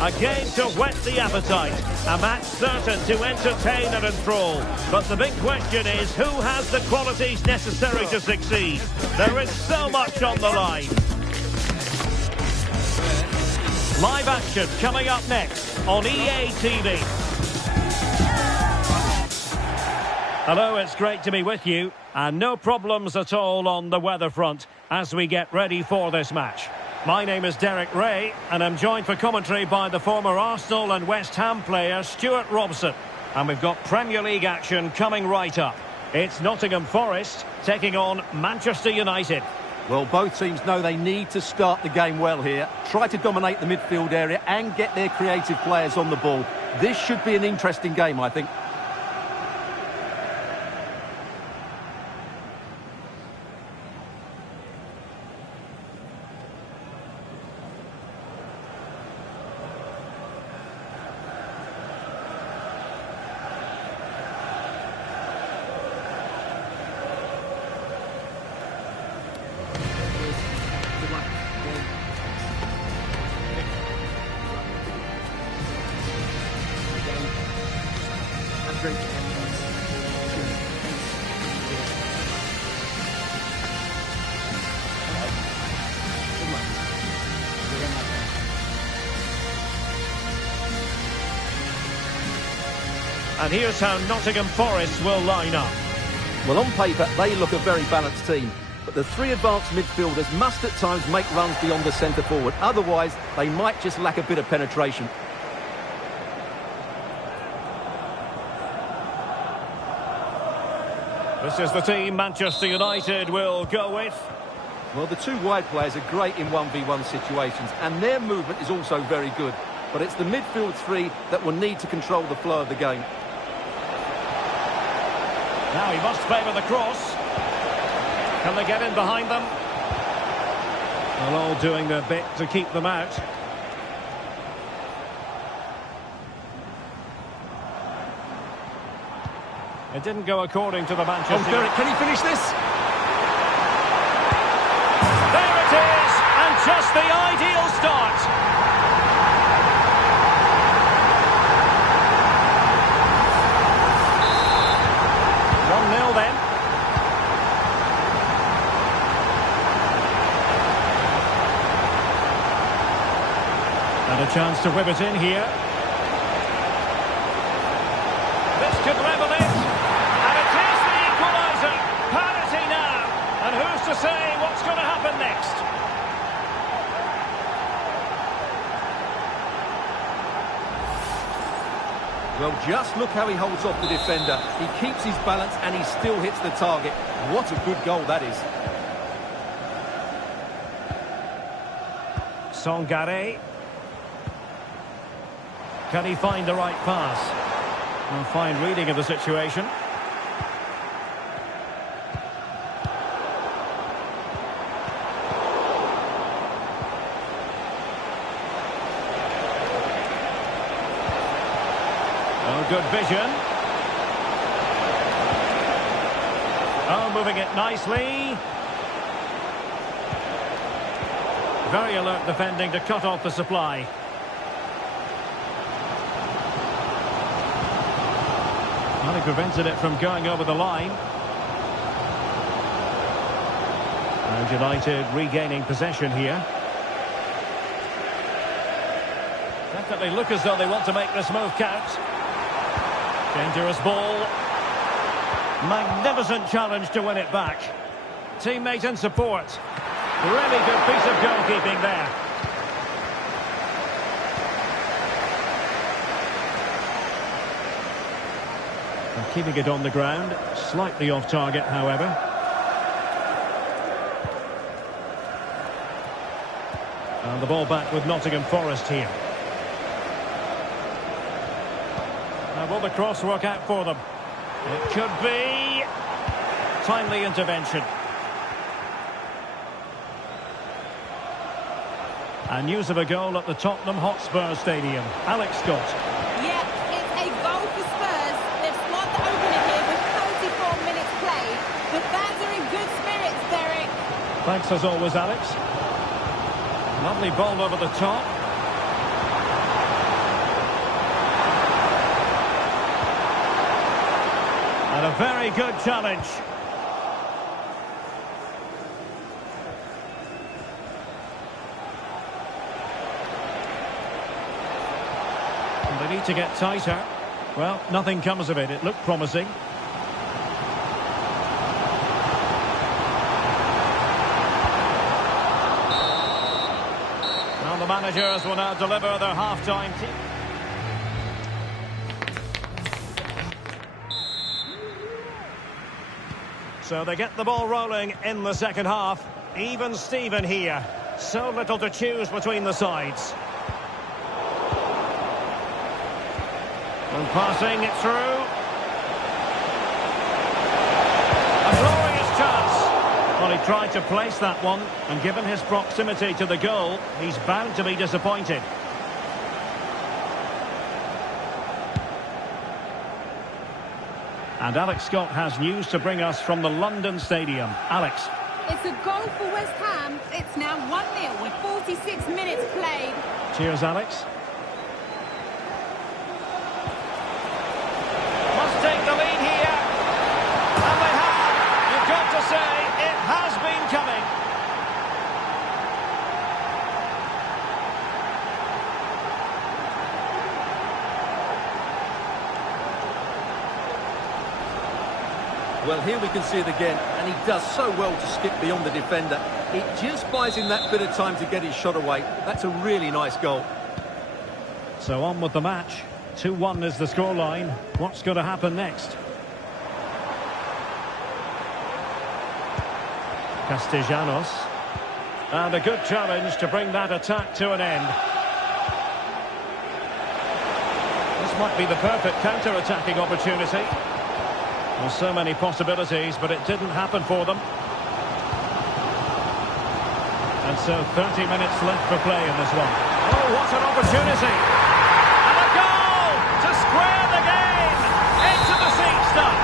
A game to whet the appetite. A match certain to entertain and enthrall. But the big question is, who has the qualities necessary to succeed? There is so much on the line. Live action coming up next on EA TV. Hello, it's great to be with you. And no problems at all on the weather front as we get ready for this match. My name is Derek Ray, and I'm joined for commentary by the former Arsenal and West Ham player Stuart Robson. And we've got Premier League action coming right up. It's Nottingham Forest taking on Manchester United. Well, both teams know they need to start the game well here. Try to dominate the midfield area and get their creative players on the ball. This should be an interesting game, I think. And here's how Nottingham Forest will line up. Well, on paper, they look a very balanced team. But the three advanced midfielders must at times make runs beyond the centre forward. Otherwise, they might just lack a bit of penetration. This is the team Manchester United will go with. Well, the two wide players are great in 1v1 situations, and their movement is also very good. But it's the midfield three that will need to control the flow of the game. Now he must favour the cross. Can they get in behind them? Well, all doing their bit to keep them out. It didn't go according to the Manchester. Oh, Derek, can he finish this? There it is, and just the ideal start. 1-0 then. And a chance to whip it in here. This could level it. And it is the equaliser. Parity now. And who's to say what's going to happen next? Well, just look how he holds off the defender. He keeps his balance and he still hits the target. What a good goal that is. Songare. Can he find the right pass? A fine reading of the situation. Good vision. Oh, moving it nicely. Very alert defending to cut off the supply. Well, he prevented it from going over the line. And United regaining possession here. Definitely look as though they want to make this move count. Dangerous ball. Magnificent challenge to win it back. Teammate in support. Really good piece of goalkeeping there. And keeping it on the ground. Slightly off target, however. And the ball back with Nottingham Forest here. Will the cross work out for them? It could be. Timely intervention. And news of a goal at the Tottenham Hotspur Stadium. Alex Scott. Yeah, it's a goal for Spurs. They've scored the opener here with 34 minutes played. The fans are in good spirits, Derek. Thanks as always, Alex. Lovely ball over the top. And a very good challenge. And they need to get tighter. Well, nothing comes of it. It looked promising. Well, the managers will now deliver their half-time team. So they get the ball rolling in the second half. Even Steven here. So little to choose between the sides. And passing it through. A glorious chance. Well, he tried to place that one, and given his proximity to the goal, he's bound to be disappointed. And Alex Scott has news to bring us from the London Stadium. Alex. It's a goal for West Ham. It's now 1-0 with 46 minutes played. Cheers, Alex. Must take the lead here. And they have. You've got to say, it has been coming. Well, here we can see it again, and he does so well to skip beyond the defender. It just buys him that bit of time to get his shot away. That's a really nice goal. So on with the match. 2-1 is the scoreline. What's going to happen next? Castellanos. And a good challenge to bring that attack to an end. This might be the perfect counter-attacking opportunity. Well, so many possibilities, but it didn't happen for them. And so 30 minutes left for play in this one. Oh, what an opportunity! And a goal to square the game! Into the seat stuff!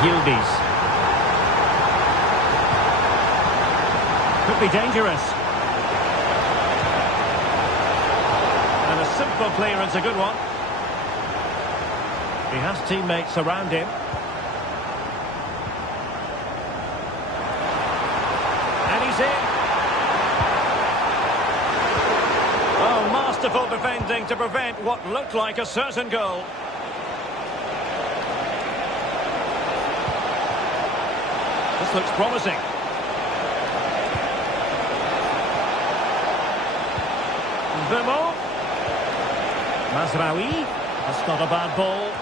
Yildiz. Could be dangerous. And a simple clearance, a good one. He has teammates around him. And he's in. Oh, masterful defending to prevent what looked like a certain goal. This looks promising. Dermot. Mazraoui. That's not a bad ball.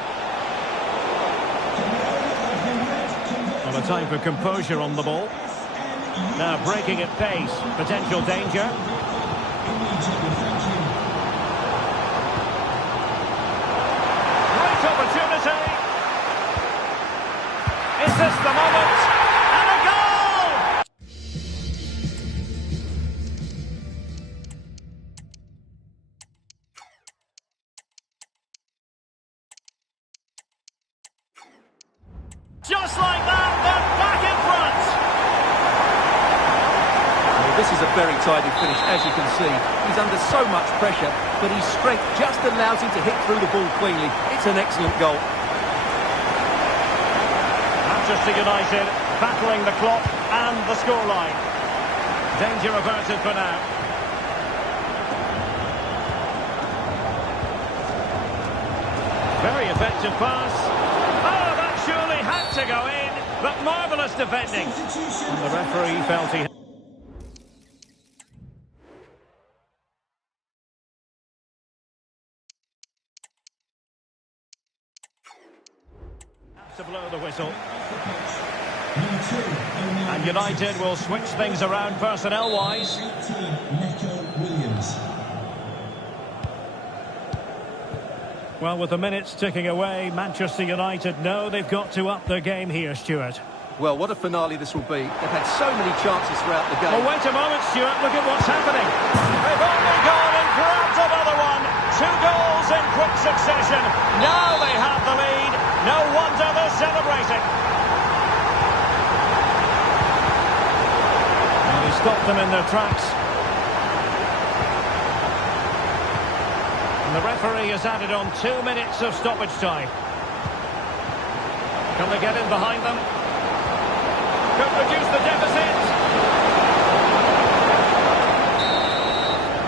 Well, a time for composure on the ball. Now breaking at pace. Potential danger. Great opportunity. Is this the moment? And a goal! Just like that, they're back in front. Well, this is a very tidy finish, as you can see. He's under so much pressure, but his strength just allows him to hit through the ball cleanly. It's an excellent goal. Manchester United battling the clock and the scoreline. Danger averted for now. Very effective pass. Oh, that surely had to go in, but marvellous defending. And the referee felt he... to blow the whistle. And United will switch things around personnel-wise. Well, with the minutes ticking away, Manchester United know they've got to up their game here, Stuart. Well, what a finale this will be. They've had so many chances throughout the game. Well, wait a moment, Stuart. Look at what's happening. They've only gone and grabbed another one. 2 goals in quick succession. Now they have the lead. No wonder they're celebrating. And he stopped them in their tracks. And the referee has added on 2 minutes of stoppage time. Can they get in behind them? Could reduce the deficit.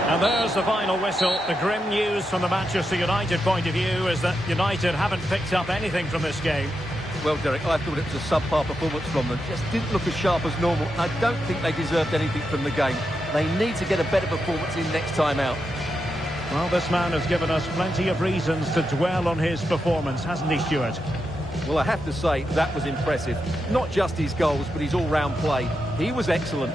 And there's the final whistle. The grim news from the Manchester United point of view is that United haven't picked up anything from this game. Well, Derek, I thought it was a subpar performance from them. Just didn't look as sharp as normal. I don't think they deserved anything from the game. They need to get a better performance in next time out. Well, this man has given us plenty of reasons to dwell on his performance, hasn't he, Stuart? Well, I have to say, that was impressive. Not just his goals, but his all-round play. He was excellent.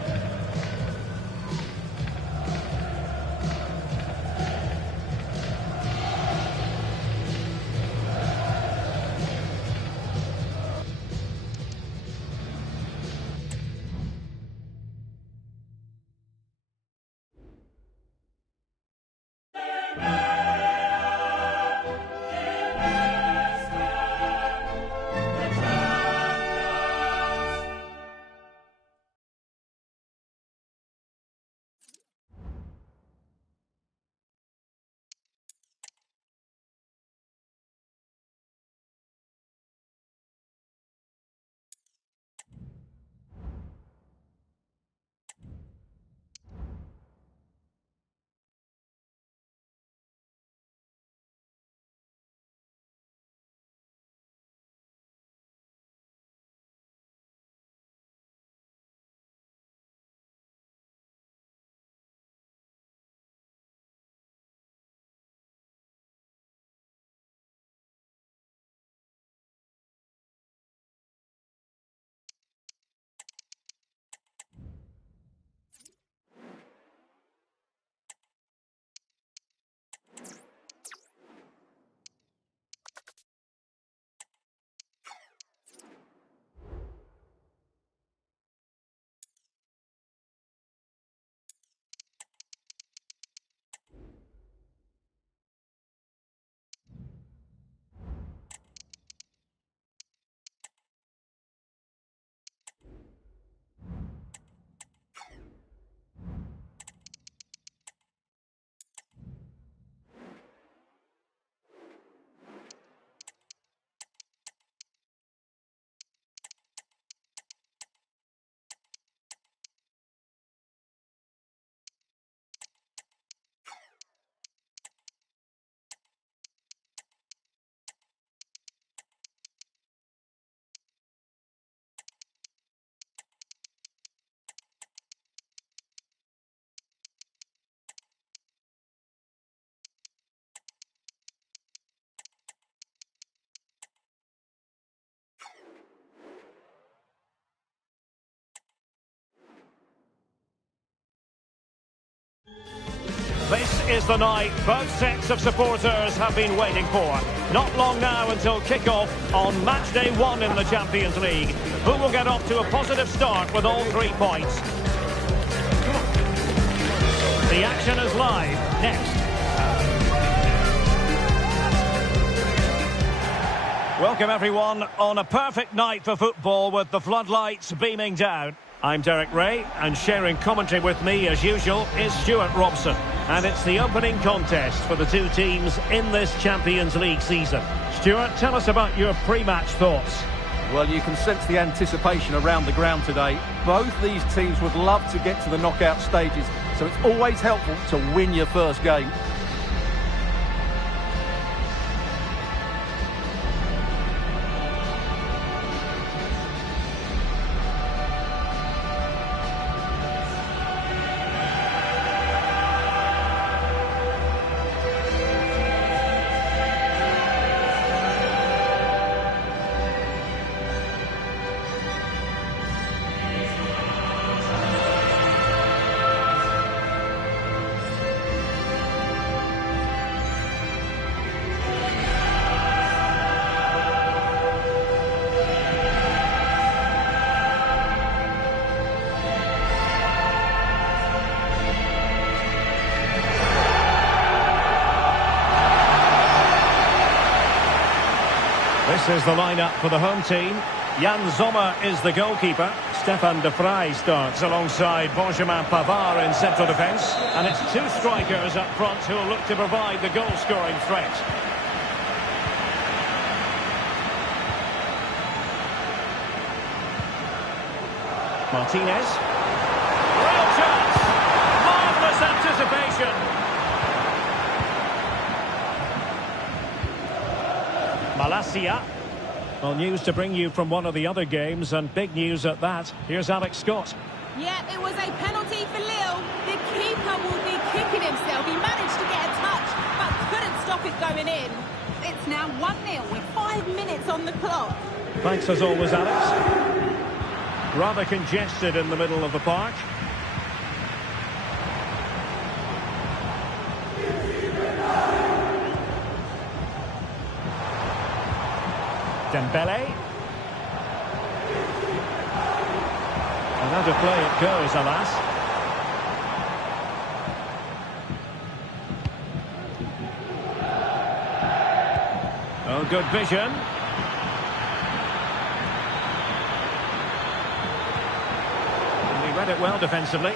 This is the night both sets of supporters have been waiting for. Not long now until kick-off on match day 1 in the Champions League. Who will get off to a positive start with all 3 points? The action is live. Next. Welcome everyone on a perfect night for football with the floodlights beaming down. I'm Derek Ray, and sharing commentary with me as usual is Stuart Robson. And it's the opening contest for the two teams in this Champions League season. Stuart, tell us about your pre-match thoughts. Well, you can sense the anticipation around the ground today. Both these teams would love to get to the knockout stages, so it's always helpful to win your first game. This is the lineup for the home team. Jan Sommer is the goalkeeper. Stefan de Vrij starts alongside Benjamin Pavard in central defence. And it's two strikers up front who will look to provide the goal-scoring threat. Martinez. Real chance! Marvellous anticipation! Malacia. Well, news to bring you from one of the other games, and big news at that. Here's Alex Scott. Yeah, it was a penalty for Lille. The keeper will be kicking himself. He managed to get a touch, but couldn't stop it going in. It's now 1-0 with 5 minutes on the clock. Thanks as always, Alex. Rather congested in the middle of the park. Dembele. And out of play it goes, alas. Oh, good vision. And he read it well defensively.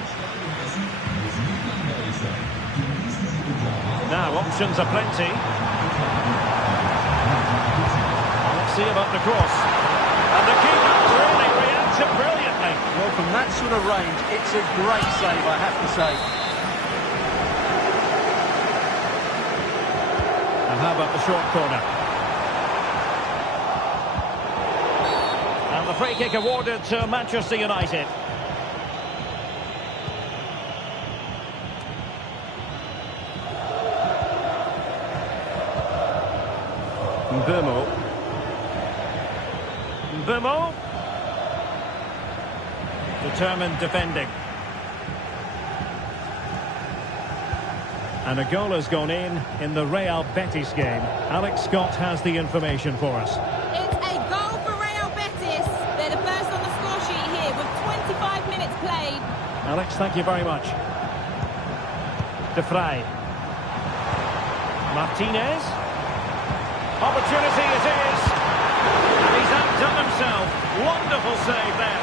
Now, options are plenty. See about the cross. And the keeper really reacted brilliantly. Well, from that sort of range, it's a great save, I have to say. And how about the short corner? And the free kick awarded to Manchester United. Dermot. Bruno. Determined defending. And a goal has gone in the Real Betis game. Alex Scott has the information for us. It's a goal for Real Betis. They're the first on the score sheet here with 25 minutes played. Alex, thank you very much. De Vrij. Martinez. Opportunity it is. And he's outdone himself. Wonderful save there.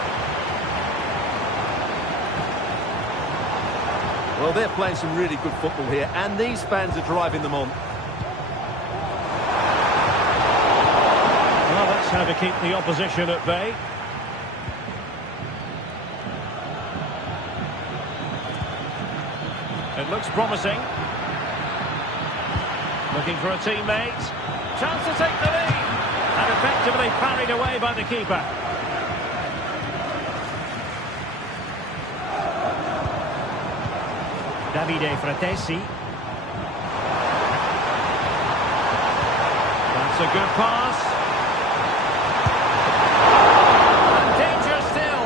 Well, they're playing some really good football here, and these fans are driving them on. Well, that's how to keep the opposition at bay. It looks promising. Looking for a teammate. Chance to take the lead. And effectively parried away by the keeper. Davide Fratesi. That's a good pass. And danger still.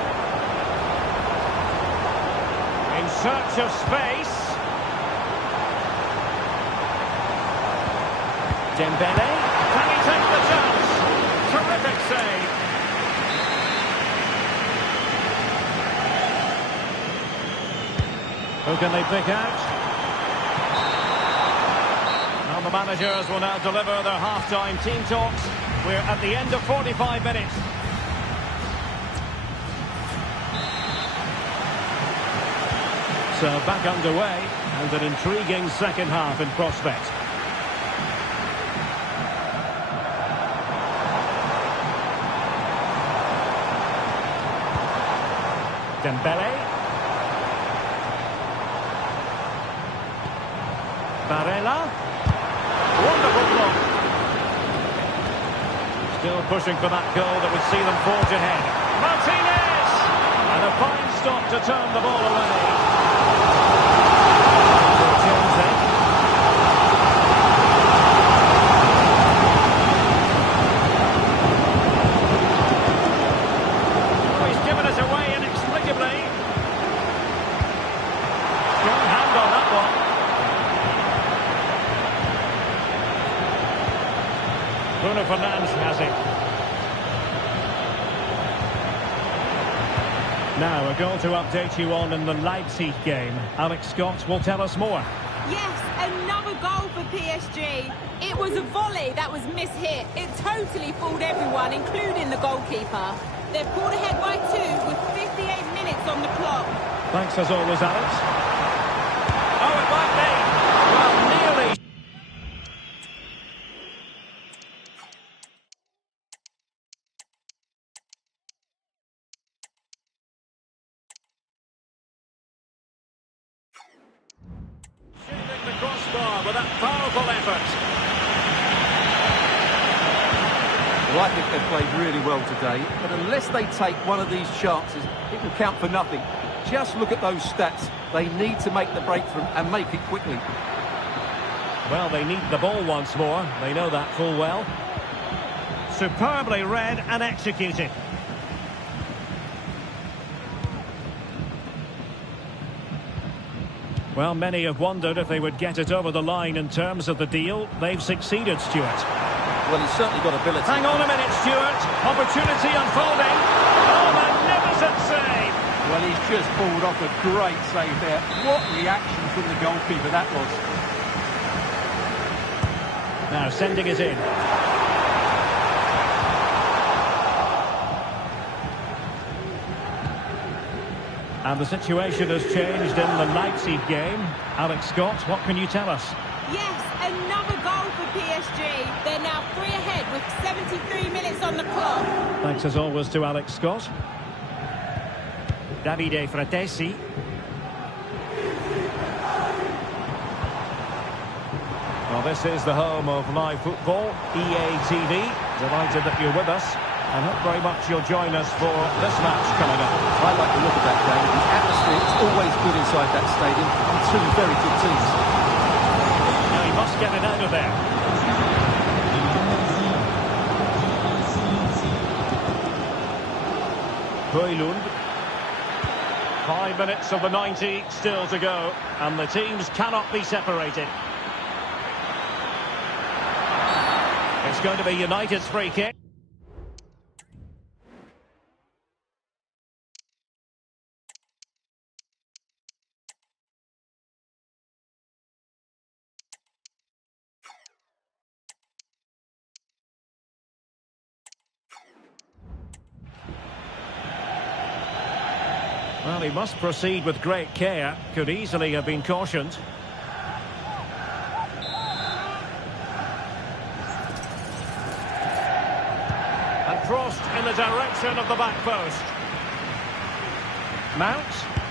In search of space. Dembele. Can he take the chance? Terrific save. Who can they pick out? Well, the managers will now deliver their half-time team talks. We're at the end of 45 minutes. So back underway, and an intriguing second half in prospect. Dembele. Barella. Wonderful block. Still pushing for that goal that would see them forge ahead. Martinez! And a fine stop to turn the ball away. Oh, he's given us away inexplicably. Strong hand on that one. Bruno Fernandes has it. Now, a goal to update you on in the Leipzig game. Alex Scott will tell us more. Yes, another goal for PSG. It was a volley that was mishit. It totally fooled everyone, including the goalkeeper. They're pulled ahead by 2 with 58 minutes on the clock. Thanks as always, Alex. Oh, it might be. Well, nearly. Shooting the crossbar with that powerful effort. Well, I think they've played really well today, but unless they take one of these chances, it will count for nothing. Just look at those stats. They need to make the breakthrough and make it quickly. Well, they need the ball once more. They know that full well. Superbly read and executed. Well, many have wondered if they would get it over the line in terms of the deal. They've succeeded, Stuart. Well, he's certainly got ability. Hang on a minute, Stuart. Opportunity unfolding. Oh, magnificent save. Well, he's just pulled off a great save there. What reaction from the goalkeeper that was. Now sending it in. And the situation has changed in the Leipzig game. Alex Scott, what can you tell us? Yes, another goal for PSG. They're now 3 ahead with 73 minutes on the clock. Thanks as always to Alex Scott. Davide Fratesi. Well, this is the home of live football, EA TV. Delighted that you're with us. I hope very much you'll join us for this match coming up. I like the look of that game. The atmosphere is always good inside that stadium, and 2 very good teams. Now he must get it out of there. Højlund. 5 minutes of the 90 still to go, and the teams cannot be separated. It's going to be United's free kick. Well, he must proceed with great care. Could easily have been cautioned. And crossed in the direction of the back post. Mount.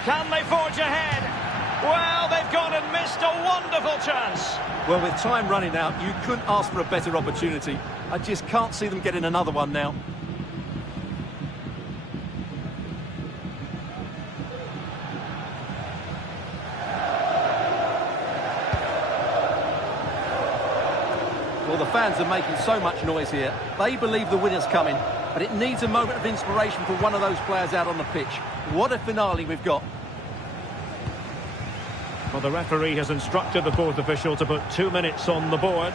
Can they forge ahead? Well, they've gone and missed a wonderful chance. Well, with time running out, you couldn't ask for a better opportunity. I just can't see them getting another one now. Well, the fans are making so much noise here. They believe the winner's coming, but it needs a moment of inspiration for one of those players out on the pitch. What a finale we've got. Well, the referee has instructed the fourth official to put 2 minutes on the board.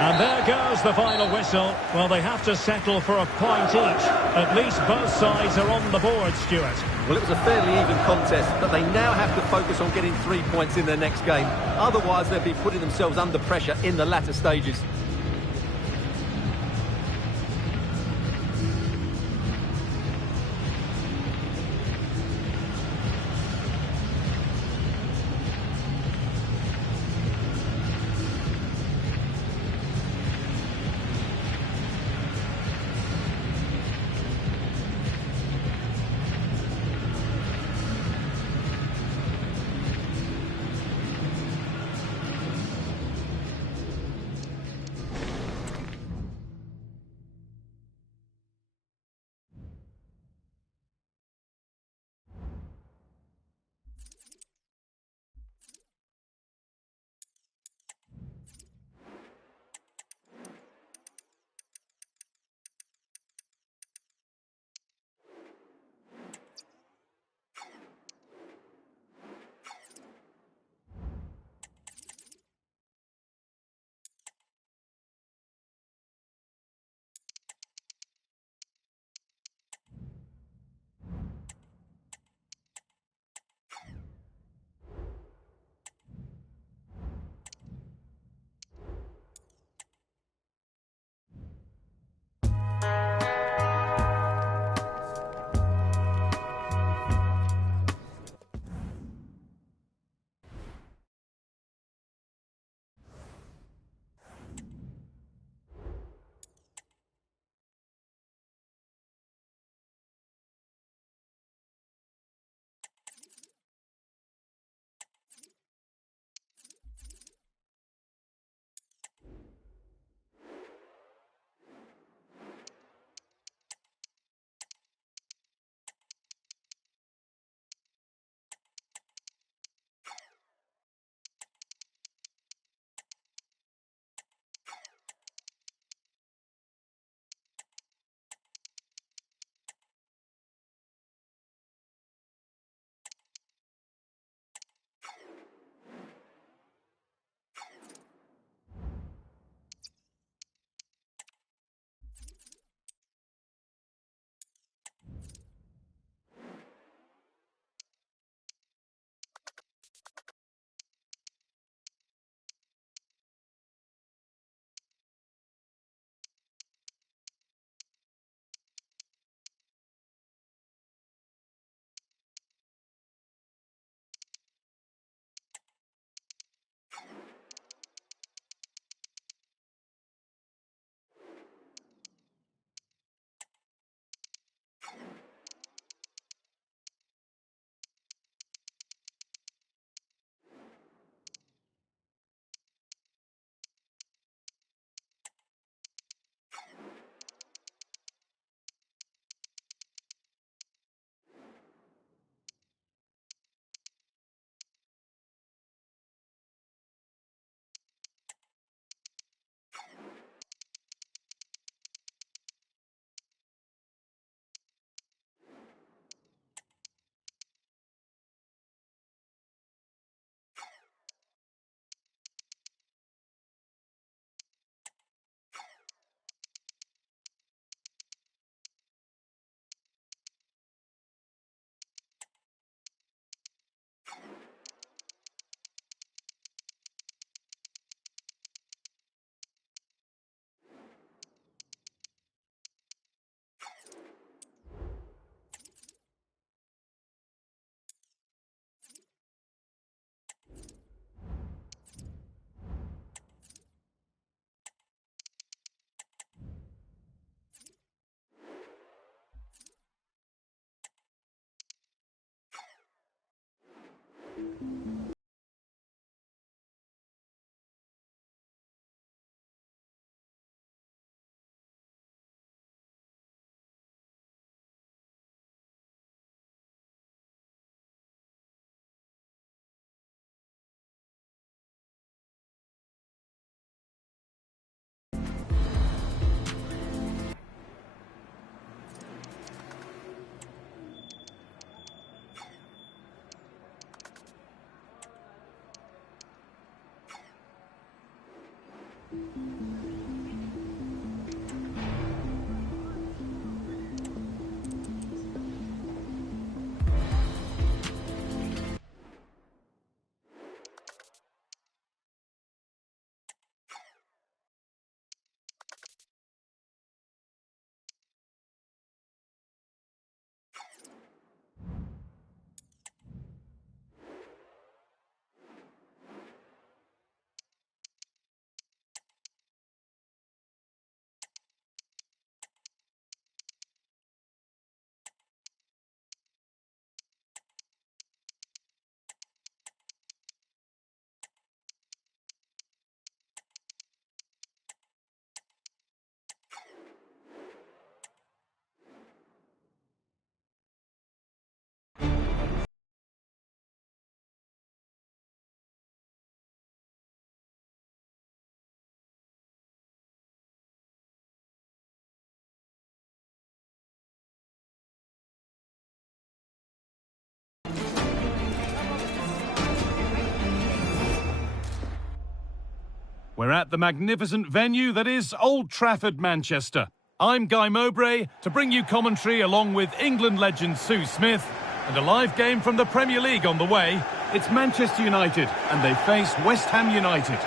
And there goes the final whistle. Well, they have to settle for a point each. At least both sides are on the board, Stuart. Well, it was a fairly even contest, but they now have to focus on getting 3 points in their next game. Otherwise, they'll be putting themselves under pressure in the latter stages. We're at the magnificent venue that is Old Trafford, Manchester. I'm Guy Mowbray to bring you commentary along with England legend Sue Smith and a live game from the Premier League on the way. It's Manchester United and they face West Ham United.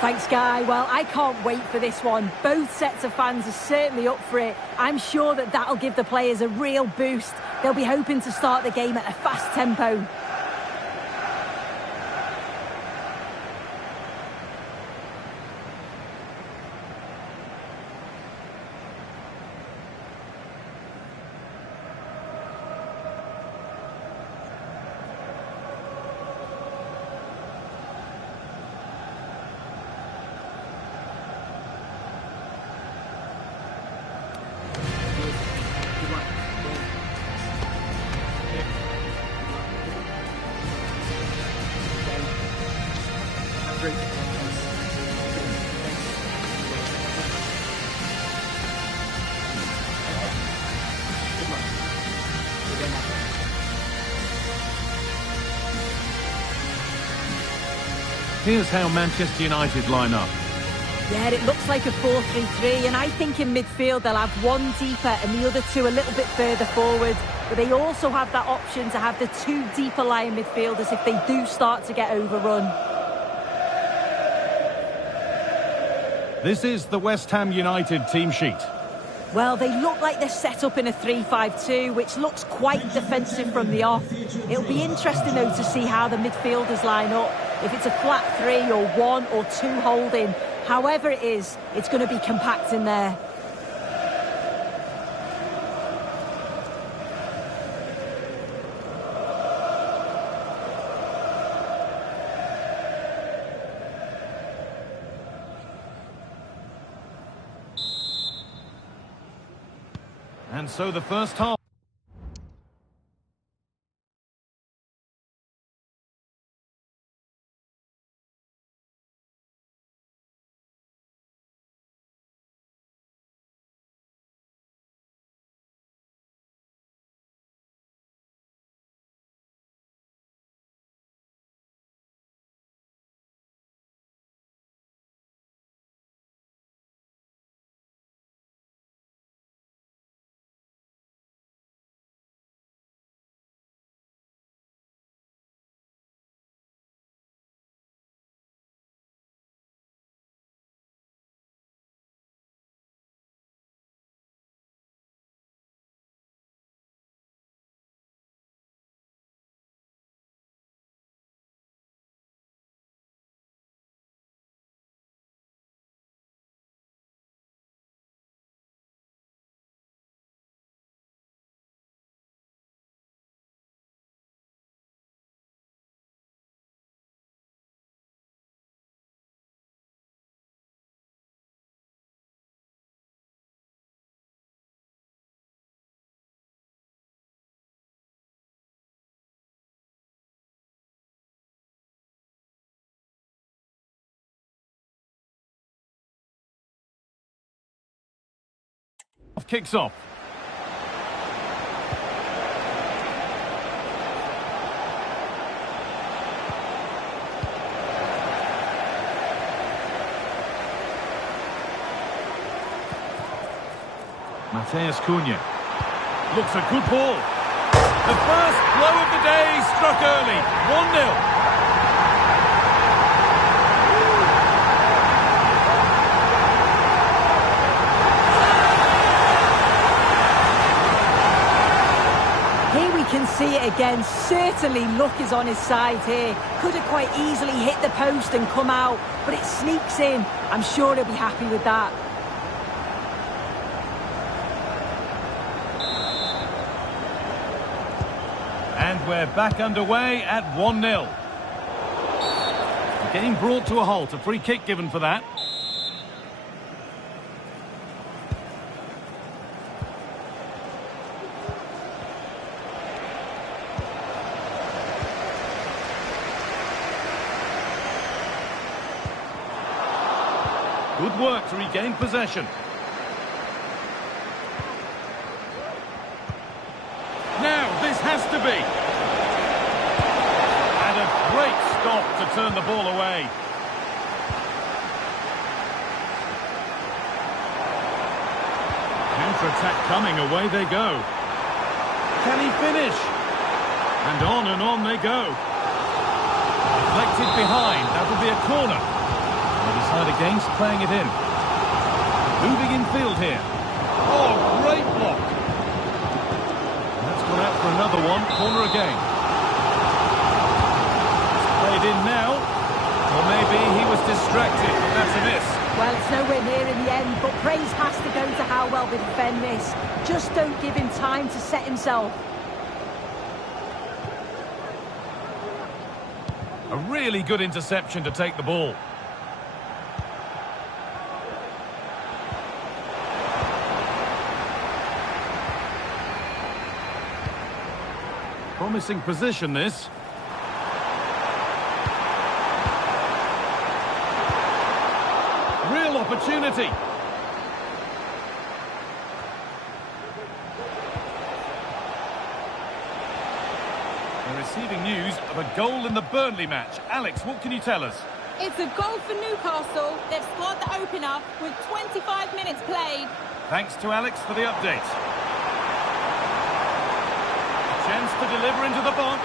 Thanks, Guy. Well, I can't wait for this one. Both sets of fans are certainly up for it. I'm sure that that'll give the players a real boost. They'll be hoping to start the game at a fast tempo. Here's how Manchester United line up. Yeah, it looks like a 4-3-3, and I think in midfield they'll have one deeper and the other two a little bit further forward. But they also have that option to have the two deeper lying midfielders if they do start to get overrun. This is the West Ham United team sheet. Well, they look like they're set up in a 3-5-2, which looks quite defensive from the off. It'll be interesting, though, to see how the midfielders line up. If it's a flat three or one or two holding, however it is, it's going to be compact in there. And so the first half. Kicks off. Matthijs Cunha. Looks a good ball. The first blow of the day struck early. 1-0. Can see it again. Certainly luck is on his side here. Could have quite easily hit the post and come out, but it sneaks in. I'm sure he'll be happy with that. And we're back underway at 1-0. The game brought to a halt. A free kick given for that. Good work to regain possession. Now, this has to be. And a great stop to turn the ball away. Counter-attack coming, away they go. Can he finish? And on they go. Deflected behind, that'll be a corner. They decide against playing it in. Moving in field here. Oh, great block. That's gone out for another one. Corner again. It's played in now. Or maybe he was distracted. That's a miss. Well, it's nowhere near in the end, but praise has to go to how well they defend this. Just don't give him time to set himself. A really good interception to take the ball. Promising position, this. Real opportunity. We're receiving news of a goal in the Burnley match. Alex, what can you tell us? It's a goal for Newcastle. They've scored the opener with 25 minutes played. Thanks to Alex for the update. Chance to deliver into the box.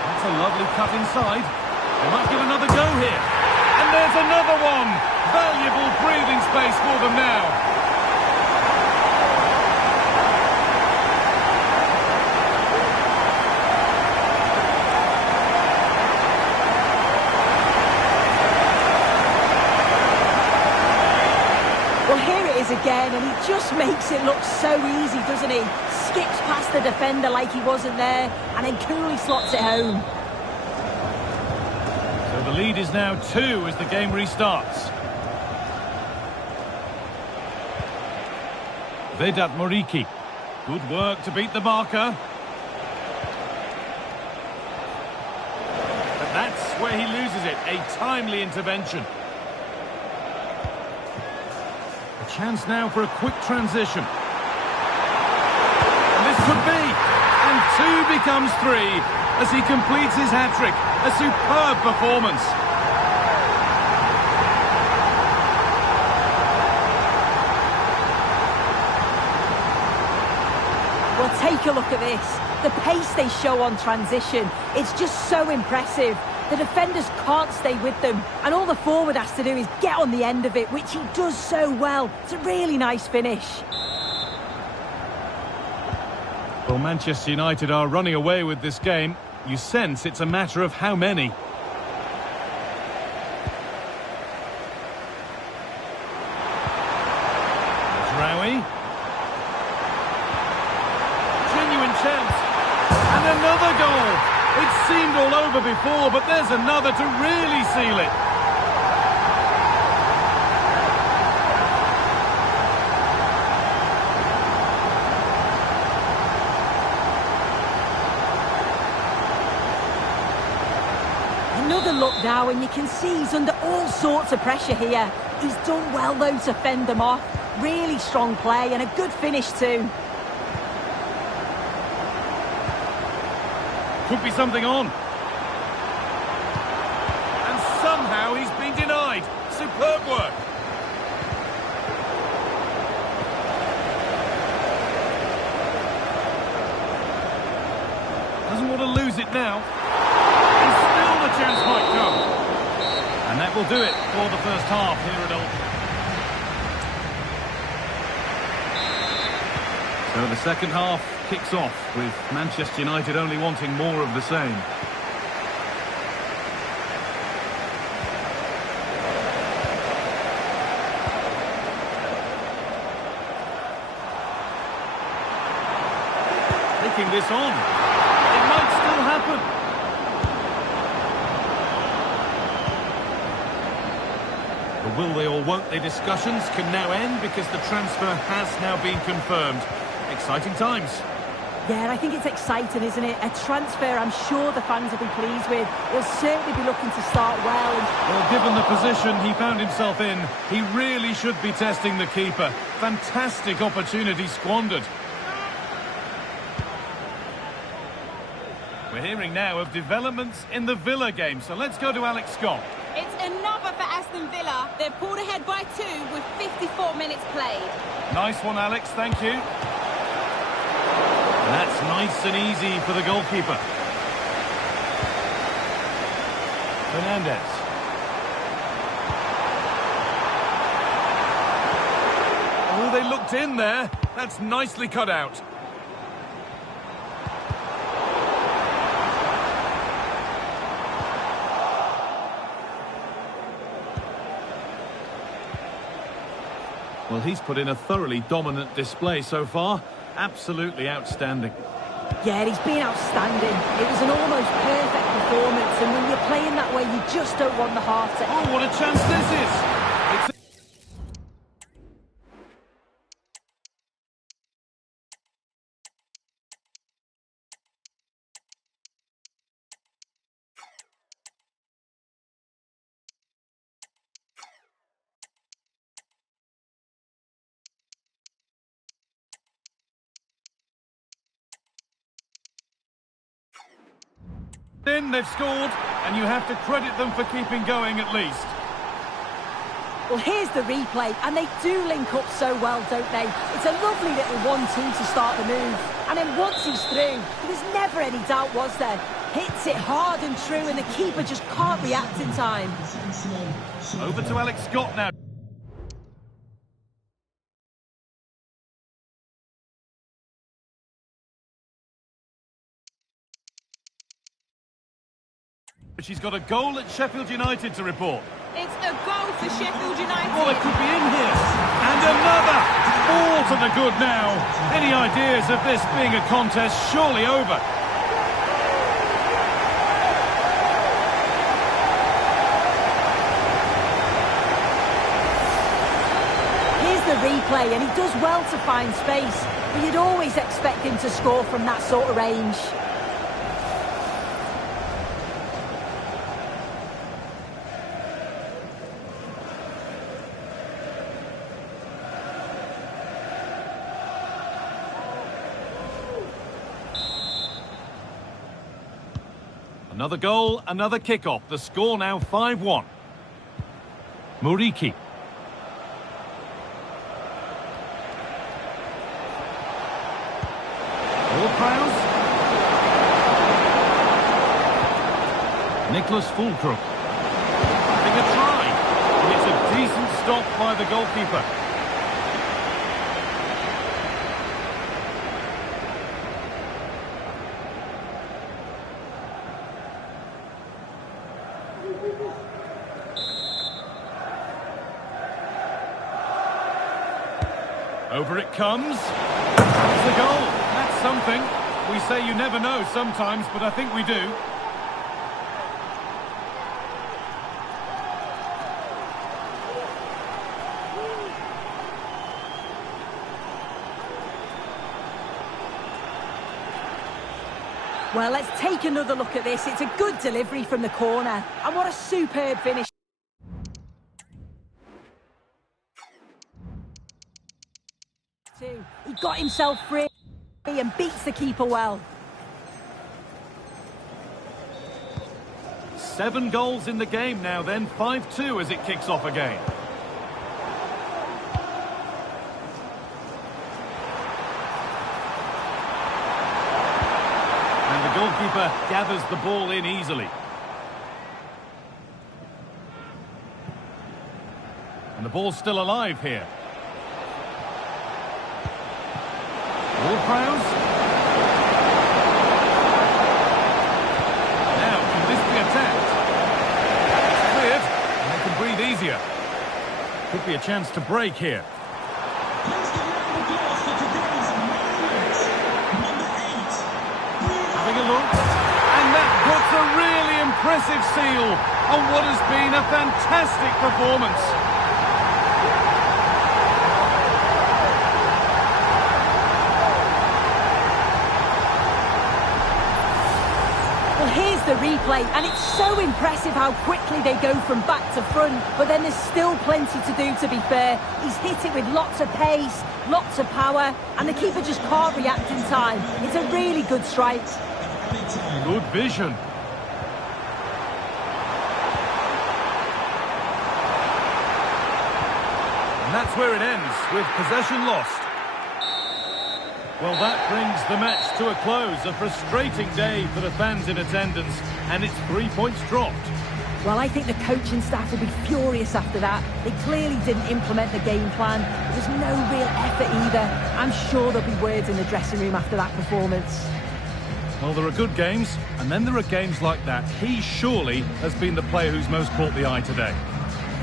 That's a lovely cut inside. They might give another go here. And there's another one. Valuable breathing space for them now. Again, and he just makes it look so easy, doesn't he? Skips past the defender like he wasn't there and then coolly slots it home. So the lead is now 2 as the game restarts. Vedat Moriki. Good work to beat the marker. But that's where he loses it. A timely intervention. Chance now for a quick transition. And this could be. And 2 becomes 3 as he completes his hat-trick. A superb performance. Well, take a look at this. The pace they show on transition. It's just so impressive. The defenders can't stay with them, and all the forward has to do is get on the end of it, which he does so well. It's a really nice finish. Well, Manchester United are running away with this game. You sense it's a matter of how many. Draoui. Genuine chance. And another goal. It seemed all over before, but there's another to really seal it. Another look now, and you can see he's under all sorts of pressure here. He's done well, though, to fend them off. Really strong play and a good finish, too. Could be something on. And somehow he's been denied. Superb work. now. And still the chance might come. And that will do it for the first half here at Old. So the second half kicks off with Manchester United only wanting more of the same. Taking this on. It might still happen. The will they or won't they discussions can now end because the transfer has now been confirmed. Exciting times. Yeah, I think it's exciting, isn't it? A transfer I'm sure the fans will be pleased with. He'll certainly be looking to start well. Well, given the position he found himself in, he really should be testing the keeper. Fantastic opportunity squandered. We're hearing now of developments in the Villa game, so let's go to Alex Scott. It's another for Aston Villa. They're pulled ahead by 2 with 54 minutes played. Nice one, Alex, thank you. That's nice and easy for the goalkeeper. Fernandes. Oh, they looked in there. That's nicely cut out. Well, he's put in a thoroughly dominant display so far. Absolutely outstanding. Yeah, he's been outstanding. It was an almost perfect performance, and when you're playing that way, you just don't want the half to... Oh, what a chance this is! They've scored, and you have to credit them for keeping going at least. Well, here's the replay, and they do link up so well, don't they? It's a lovely little 1-2 to start the move. And then once he's through, there was never any doubt, was there? Hits it hard and true, and the keeper just can't react in time. Over to Alex Scott now. She's got a goal at Sheffield United to report. It's a goal for Sheffield United. Oh, it could be in here. And another. All to the good now. Any ideas of this being a contest surely over? Here's the replay, and he does well to find space. But you'd always expect him to score from that sort of range. Another goal, another kick-off. The score now 5-1. Muriki. Ward-Prowse. Nicholas Fulcrum. Having a try. And it's a decent stop by the goalkeeper. Over it comes. It's a goal. That's something. We say you never know sometimes, but I think we do. Well, let's take another look at this. It's a good delivery from the corner. And what a superb finish. He got himself free and beats the keeper well. 7 goals in the game now then, 5-2 as it kicks off again. And the goalkeeper gathers the ball in easily. And the ball's still alive here. Ward-Prowse. Now, can this be attacked? It's cleared, and they can breathe easier. Could be a chance to break here. Having a look. And that puts a really impressive seal on what has been a fantastic performance. Here's the replay, and it's so impressive how quickly they go from back to front, but then there's still plenty to do, to be fair. He's hit it with lots of pace, lots of power, and the keeper just can't react in time. It's a really good strike. Good vision. And that's where it ends, with possession lost. Well, that brings the match to a close. A frustrating day for the fans in attendance, and it's 3 points dropped. Well, I think the coaching staff will be furious after that. They clearly didn't implement the game plan. There was no real effort either. I'm sure there'll be words in the dressing room after that performance. Well, there are good games, and then there are games like that. He surely has been the player who's most caught the eye today.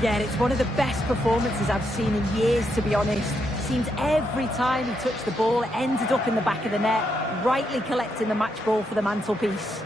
Yeah, it's one of the best performances I've seen in years, to be honest. Seems every time he touched the ball, it ended up in the back of the net, rightly collecting the match ball for the mantelpiece.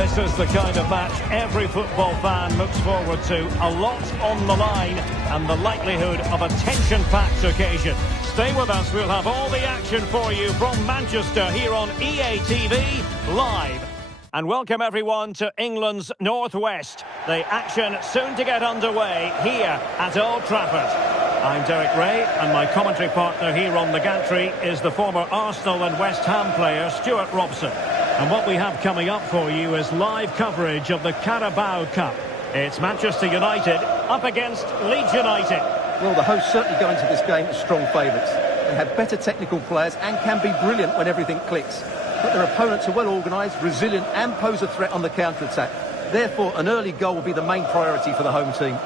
this is the kind of match every football fan looks forward to. A lot on the line and the likelihood of a tension-packed occasion. Stay with us, we'll have all the action for you from Manchester here on EA TV Live. And welcome everyone to England's Northwest. The action soon to get underway here at Old Trafford. I'm Derek Ray, and my commentary partner here on the gantry is the former Arsenal and West Ham player Stuart Robson. And what we have coming up for you is live coverage of the Carabao Cup. It's Manchester United up against Leeds United. Well, the hosts certainly go into this game as strong favourites. They have better technical players and can be brilliant when everything clicks. But their opponents are well organised, resilient and pose a threat on the counter-attack. Therefore, an early goal will be the main priority for the home team.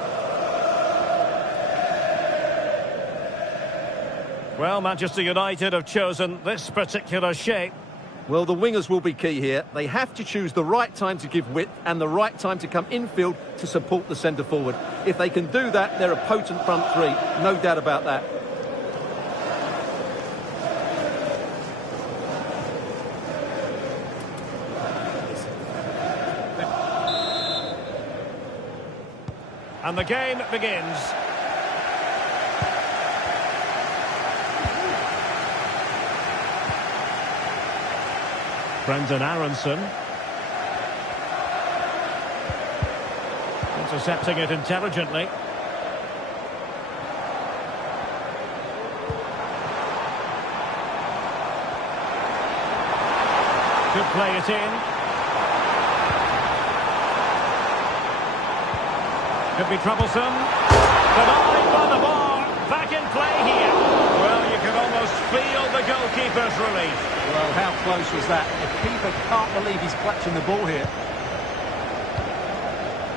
Well, Manchester United have chosen this particular shape. Well, the wingers will be key here. They have to choose the right time to give width and the right time to come infield to support the centre-forward. If they can do that, they're a potent front three. No doubt about that. And the game begins. Brendan Aronson. Intercepting it intelligently. Could play it in. Could be troublesome. Denied by the bar. Back in play here. Well, you can almost feel the goalkeeper's relief. Well, how close was that? The keeper can't believe he's clutching the ball here.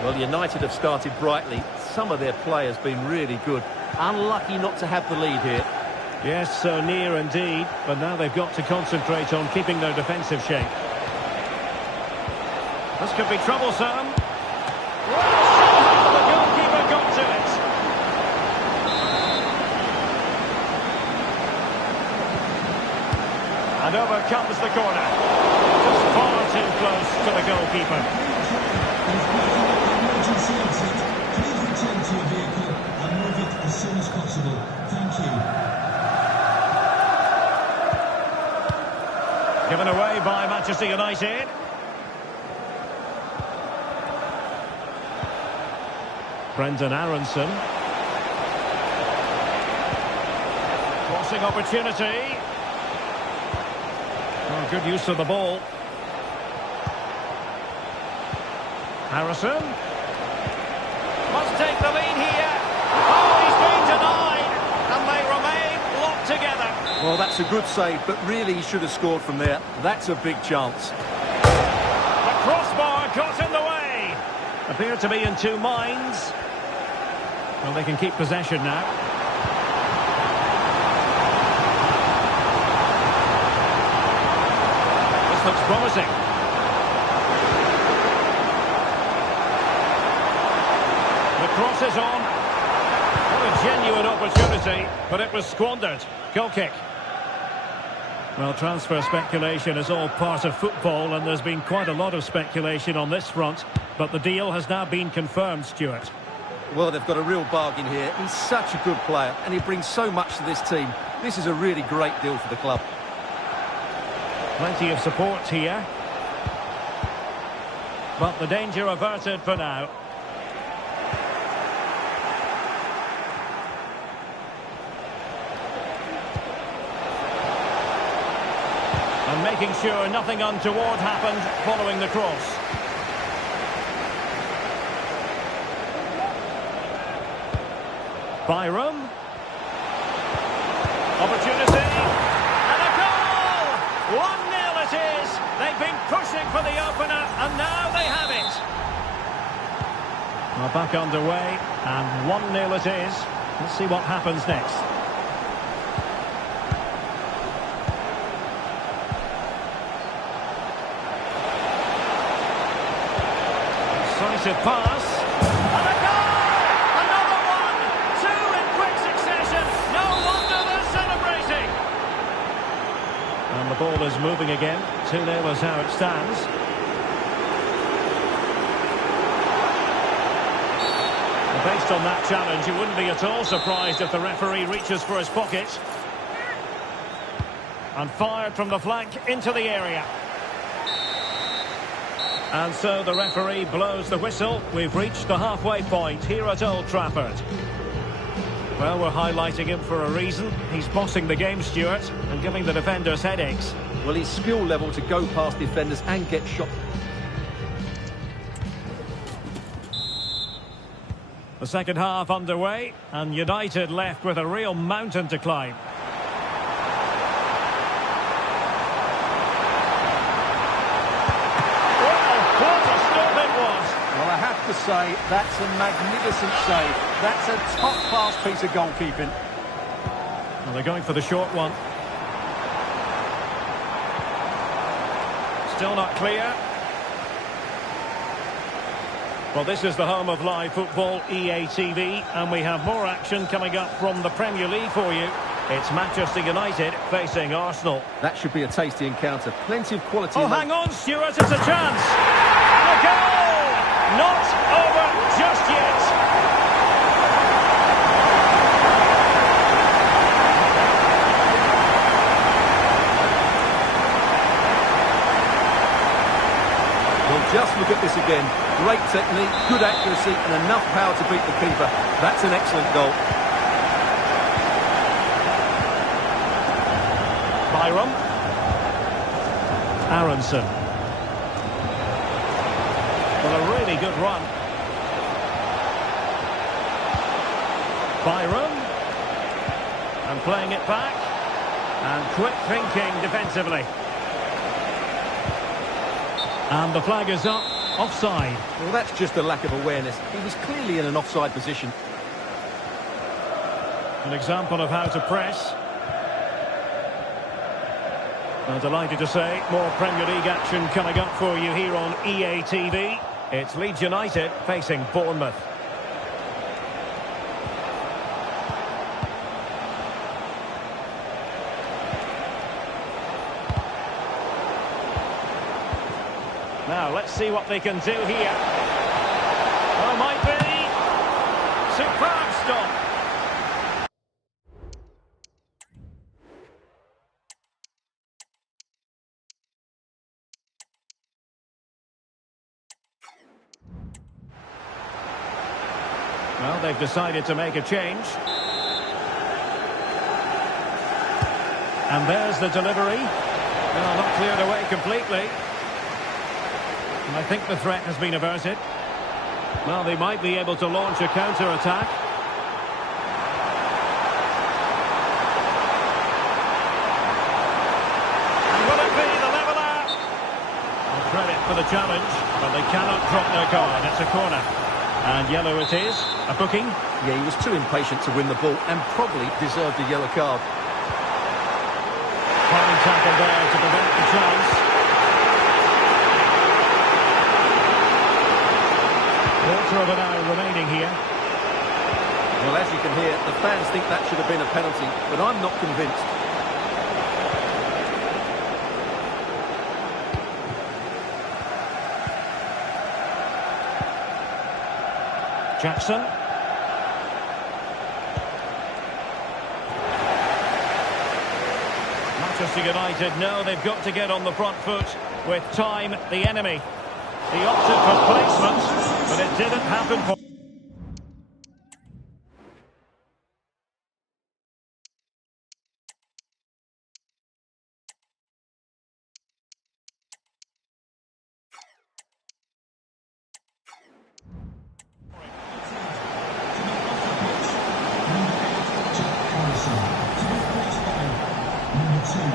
Well, United have started brightly. Some of their players been really good. Unlucky not to have the lead here. Yes, so near indeed. But now they've got to concentrate on keeping their defensive shape. This could be troublesome. The goalkeeper got to it. And over comes the corner. Just far too close to the goalkeeper. Emergency exit. Please return to your vehicle and move it as soon as possible. Thank you. Given away by Manchester United. Brendan Aronson. Crossing opportunity. Oh, good use of the ball. Harrison. Must take the lead here. Oh, he's been denied. And they remain locked together. Well, that's a good save, but really he should have scored from there. That's a big chance. The crossbar got in the way. Appear to be in two minds. Well, they can keep possession now. Looks promising. The cross is on. What a genuine opportunity, but it was squandered. Goal kick. Well, transfer speculation is all part of football, and there's been quite a lot of speculation on this front, but the deal has now been confirmed, Stuart. Well, they've got a real bargain here. He's such a good player, and he brings so much to this team. This is a really great deal for the club. Plenty of support here. But the danger averted for now. And making sure nothing untoward happened following the cross. Byram. Opportunity. And a goal! 1-0 it is. They've been pushing for the opener, and now they have it. Well, back underway, and 1-0 it is. Let's see what happens next. Decisive pass. And a goal! Another one! Two in quick succession. No wonder they're celebrating. And the ball is moving again. 2-0 is how it stands. Based on that challenge, you wouldn't be at all surprised if the referee reaches for his pocket. And fired from the flank into the area. And so the referee blows the whistle. We've reached the halfway point here at Old Trafford. Well, we're highlighting him for a reason. He's bossing the game, Stuart, and giving the defenders headaches. Well, his skill level to go past defenders and get shot. The second half underway, and United left with a real mountain to climb. Well, I have to say, that's a magnificent save. That's a top-class piece of goalkeeping. Well, they're going for the short one. Still not clear. Well, this is the home of live football, EA TV, and we have more action coming up from the Premier League for you. It's Manchester United facing Arsenal. That should be a tasty encounter. Plenty of quality. Oh, hang on, Stuart, it's a chance. And a goal! Not over just yet. Well, just look at this again. Great technique, good accuracy, and enough power to beat the keeper. That's an excellent goal. Byram. Aronson. Well, a really good run. Byram. And playing it back. And quick thinking defensively. And the flag is up. Offside. Well, that's just a lack of awareness. He was clearly in an offside position. An example of how to press. I'm delighted to say more Premier League action coming up for you here on EA TV. It's Leeds United facing Bournemouth. Now, let's see what they can do here. Oh, might be. Superb stop. Well, they've decided to make a change. And there's the delivery. Well, not cleared away completely. And I think the threat has been averted. Well, they might be able to launch a counter-attack. And will it be the leveller? Well, credit for the challenge, but they cannot drop their guard. It's a corner. And yellow it is. A booking. Yeah, he was too impatient to win the ball and probably deserved a yellow card. Fine tackle there to prevent the chance. Quarter of an hour remaining here. Well, as you can hear, the fans think that should have been a penalty, but I'm not convinced. Jackson. Manchester United know they've got to get on the front foot with time the enemy. He opted for placement, but it didn't happen for...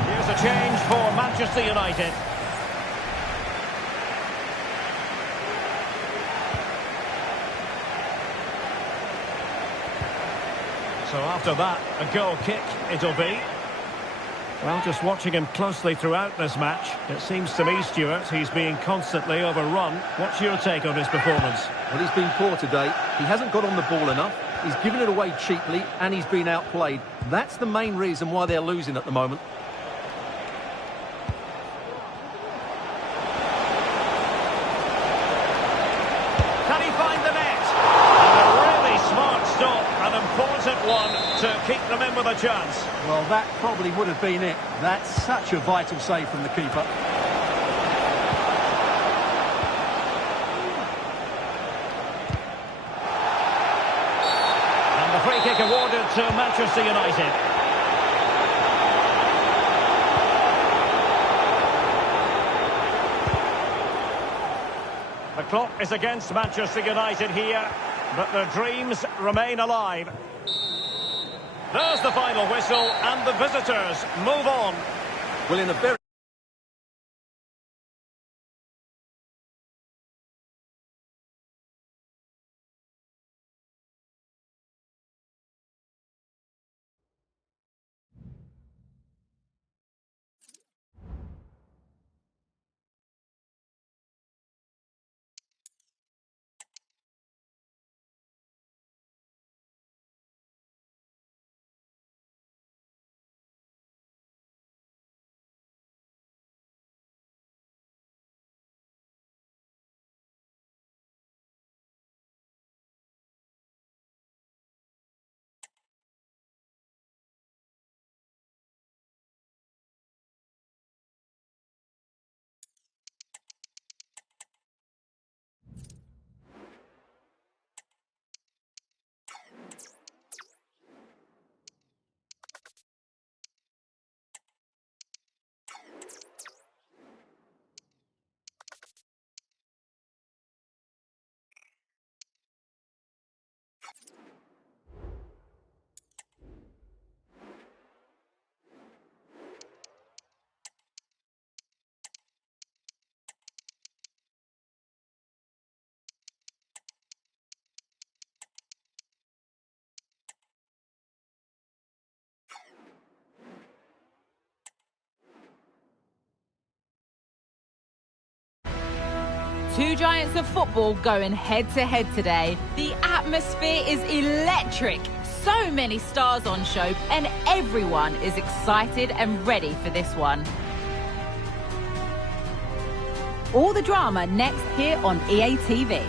Here's a change for Manchester United. So after that, a goal kick it'll be. Well, just watching him closely throughout this match, it seems to me, Stuart, he's being constantly overrun. What's your take on his performance? Well, he's been poor today. He hasn't got on the ball enough. He's given it away cheaply and he's been outplayed. That's the main reason why they're losing at the moment. Can he find the net? And a really with a chance. Well, that probably would have been it. That's such a vital save from the keeper. And the free kick awarded to Manchester United. The clock is against Manchester United here, but their dreams remain alive. There's the final whistle, and the visitors move on. Well, in a very... Two giants of football going head-to-head today. The atmosphere is electric. So many stars on show, and everyone is excited and ready for this one. All the drama next here on EA TV.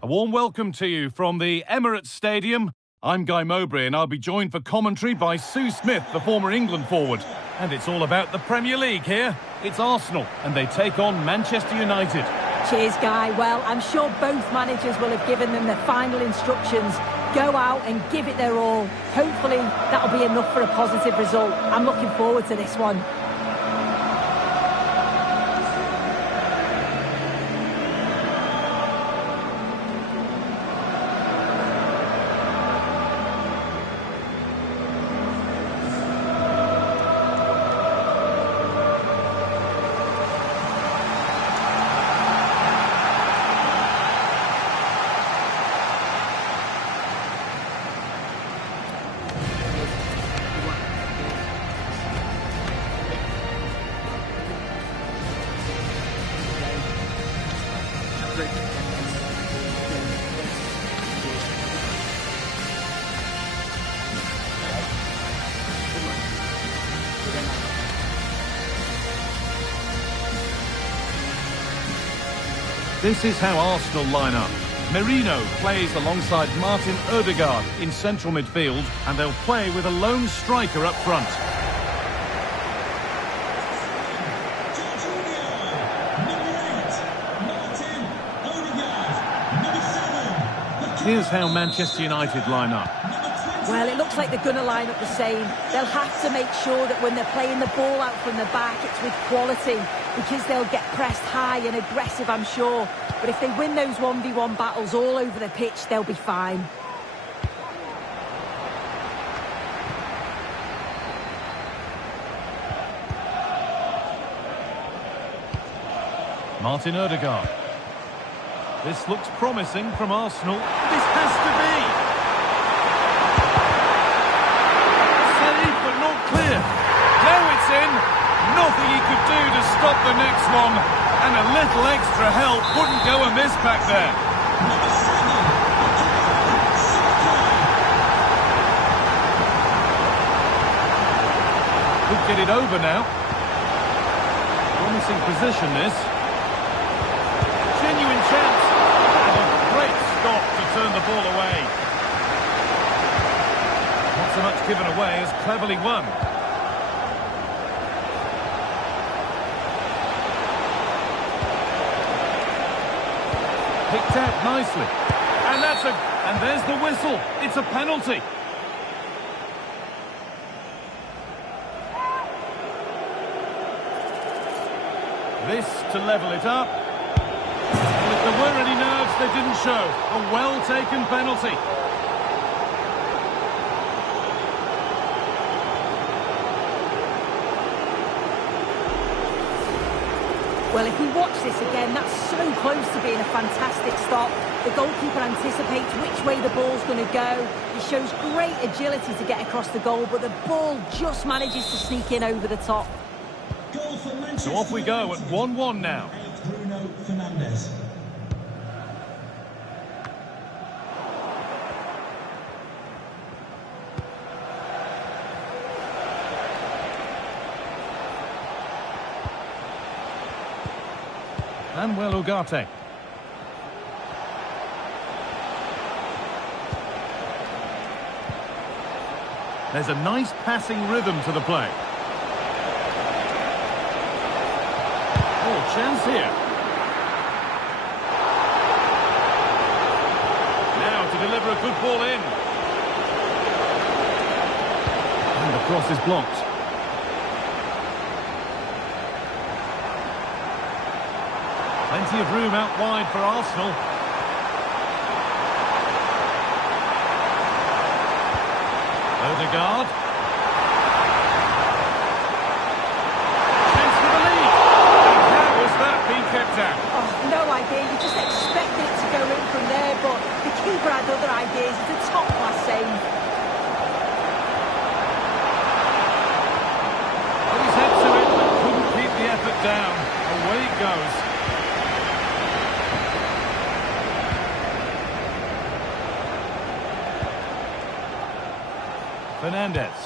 A warm welcome to you from the Emirates Stadium. I'm Guy Mowbray, and I'll be joined for commentary by Sue Smith, the former England forward. And it's all about the Premier League here. It's Arsenal, and they take on Manchester United. Cheers, Guy. Well, I'm sure both managers will have given them the final instructions. Go out and give it their all. Hopefully, that'll be enough for a positive result. I'm looking forward to this one. This is how Arsenal line up. Merino plays alongside Martin Odegaard in central midfield, and they'll play with a lone striker up front. Here's how Manchester United line up. Well, it looks like they're going to line up the same. They'll have to make sure that when they're playing the ball out from the back, it's with quality, because they'll get pressed high and aggressive, I'm sure. But if they win those 1v1 battles all over the pitch, they'll be fine. Martin Odegaard. This looks promising from Arsenal. This has to be. Save, but not clear. Now it's in. Nothing he could do to stop the next one. And a little extra help wouldn't go amiss back there. Could get it over now. Promising position, this. Genuine chance. And a great stop to turn the ball away. so much given away as cleverly won. Picked out nicely. And there's the whistle. It's a penalty. This to level it up. And if there were any nerves, they didn't show. A well-taken penalty. Well, if we watch this again, that's so close to being a fantastic stop. The goalkeeper anticipates which way the ball's going to go. He shows great agility to get across the goal, but the ball just manages to sneak in over the top. So off we go at 1-1 now. Bruno Fernandes. And well, Ugarte. There's a nice passing rhythm to the play. Oh, chance here. Now to deliver a good ball in. And the cross is blocked. Plenty of room out wide for Arsenal. Odegaard. Chance for the lead. And how was that being kept out? Oh, no idea. You just expected it to go in from there, but the keeper had other ideas. It's a top-class save. Well, he's head to it, but couldn't keep the effort down. Away it goes. Fernandes.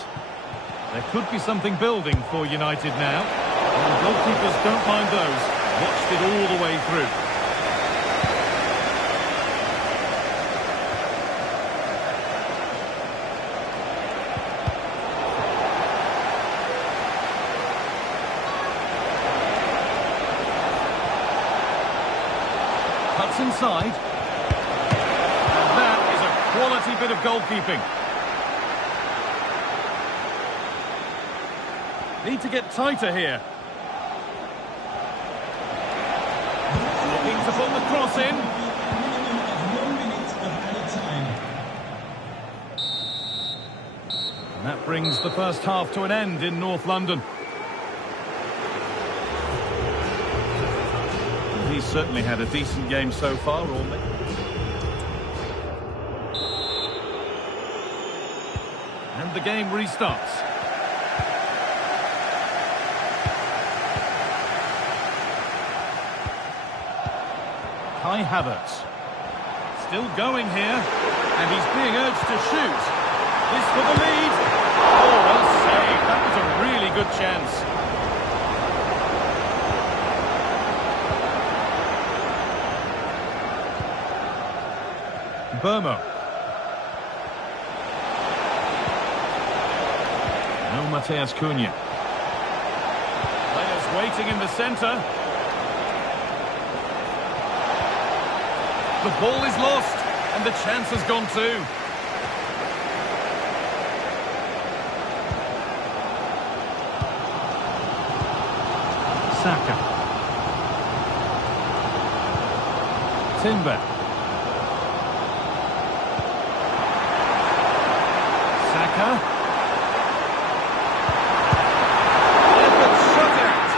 There could be something building for United now. And the goalkeepers don't mind those. Watched it all the way through. Cuts inside. And that is a quality bit of goalkeeping. Need to get tighter here. Looking to put the cross in. And that brings the first half to an end in North London. He's certainly had a decent game so far, and the game restarts. Hubert. Still going here, and he's being urged to shoot. This for the lead. Oh, well saved. That was a really good chance. Burmo. No Matthijs Cunha. Players waiting in the centre. The ball is lost, and the chance has gone too. Saka. Timber. Saka. Effort shut out.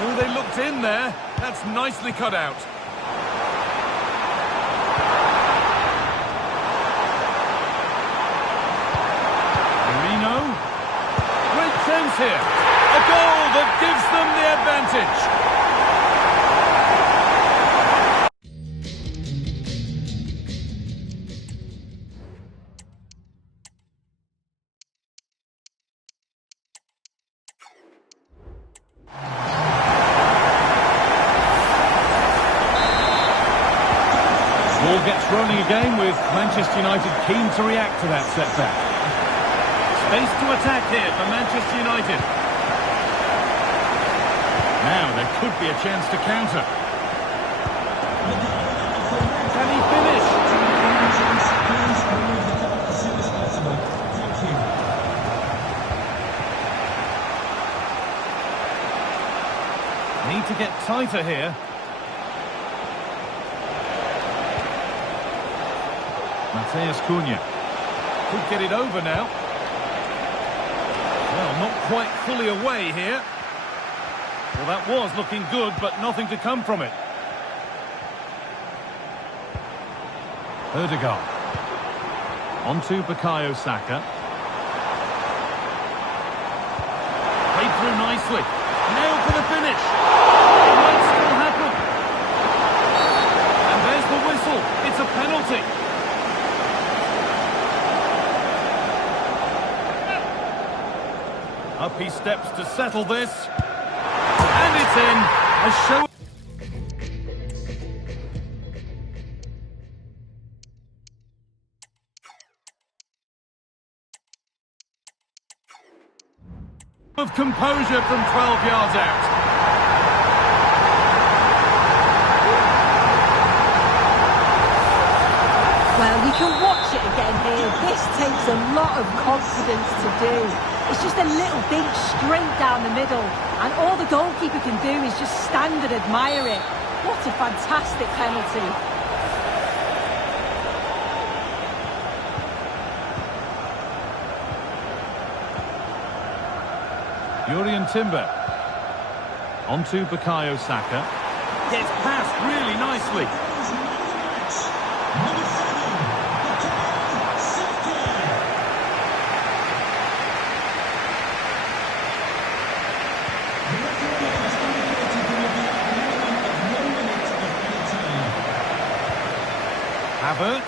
Oh, they looked in there. That's nicely cut out. Marino. Great chance here. A goal that gives them the advantage. Ball gets rolling again with Manchester United keen to react to that setback. Space to attack here for Manchester United. Now there could be a chance to counter. Can he finish? Need to get tighter here. Matthijs Cunha could get it over now. Well, not quite fully away here. Well, that was looking good, but nothing to come from it. Erdogan. On to Bukayo Saka. Played through nicely. Now for the finish. It might still happen. And there's the whistle. It's a penalty. Up he steps to settle this. And it's in. A show of composure from 12 yards out. Well, you can watch it again here. This takes a lot of confidence to do. It's just a little dink straight down the middle. And all the goalkeeper can do is just stand and admire it. What a fantastic penalty. Jurriën Timber. On to Bukayo Saka. Gets past really nicely. Hubert.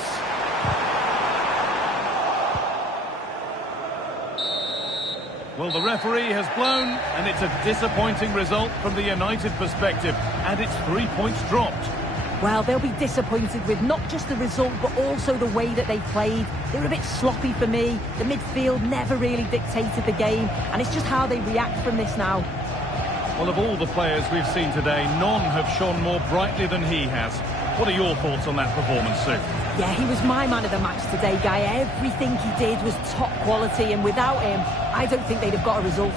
Well, the referee has blown, and it's a disappointing result from the United perspective, and it's 3 points dropped. Well, they'll be disappointed with not just the result, but also the way that they played. They were a bit sloppy for me. The midfield never really dictated the game, and it's just how they react from this now. Well, of all the players we've seen today, none have shone more brightly than he has. What are your thoughts on that performance, Sue? Yeah, he was my man of the match today, Guy. Everything he did was top quality, and without him, I don't think they'd have got a result.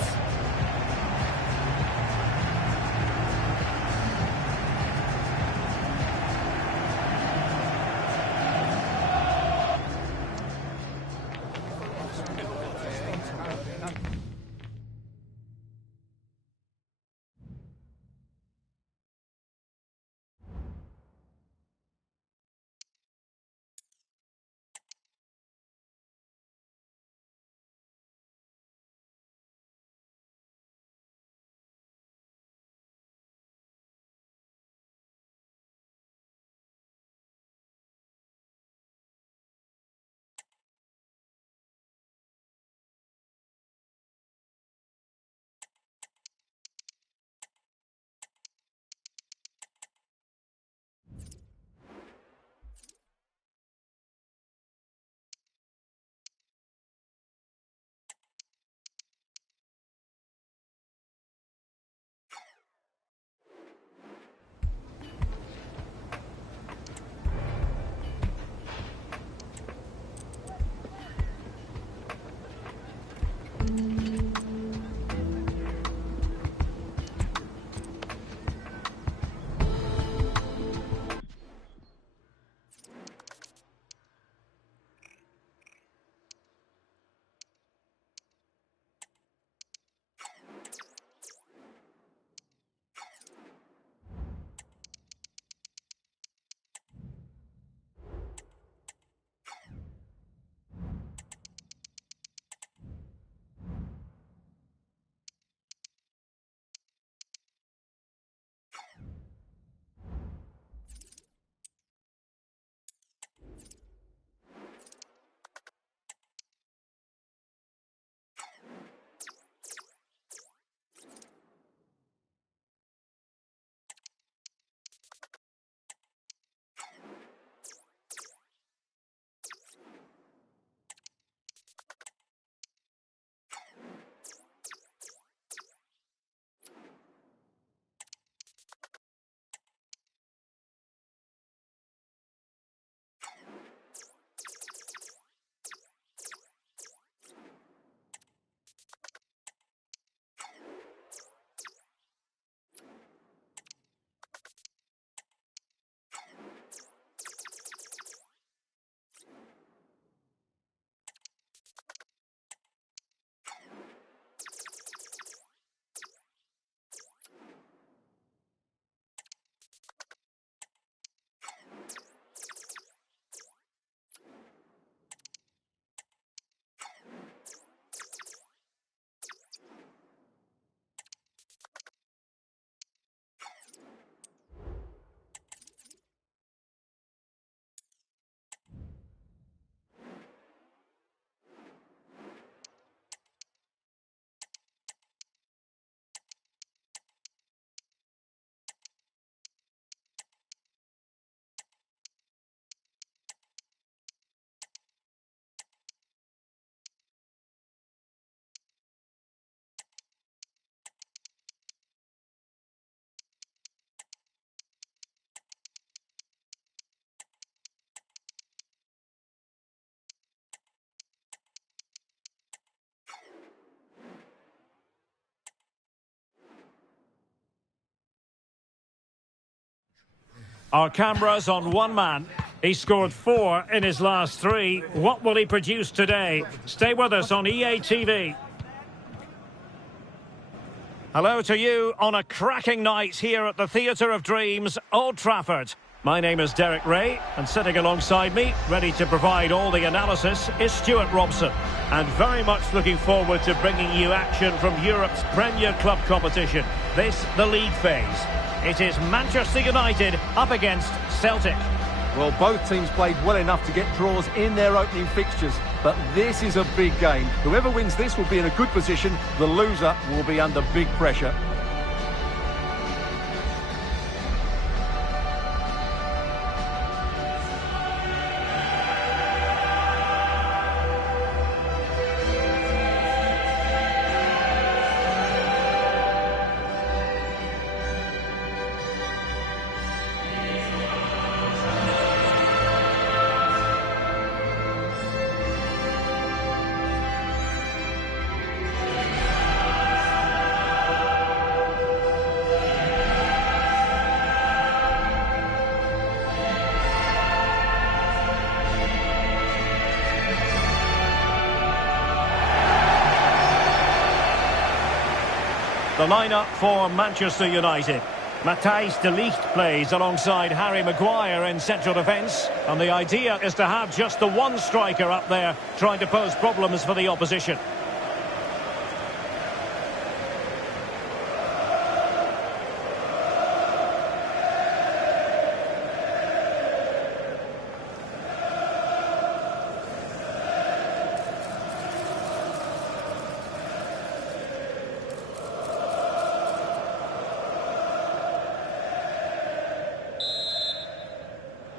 Our cameras on one man. He scored 4 in his last 3. What will he produce today? Stay with us on EA TV. Hello to you on a cracking night here at the Theatre of Dreams, Old Trafford. My name is Derek Ray, and sitting alongside me, ready to provide all the analysis, is Stuart Robson. And very much looking forward to bringing you action from Europe's Premier Club competition. This, the league phase. It is Manchester United up against Celtic. Well, both teams played well enough to get draws in their opening fixtures. But this is a big game. Whoever wins this will be in a good position. The loser will be under big pressure. The lineup for Manchester United. Matthijs de Ligt plays alongside Harry Maguire in central defence. And the idea is to have just the one striker up there trying to pose problems for the opposition.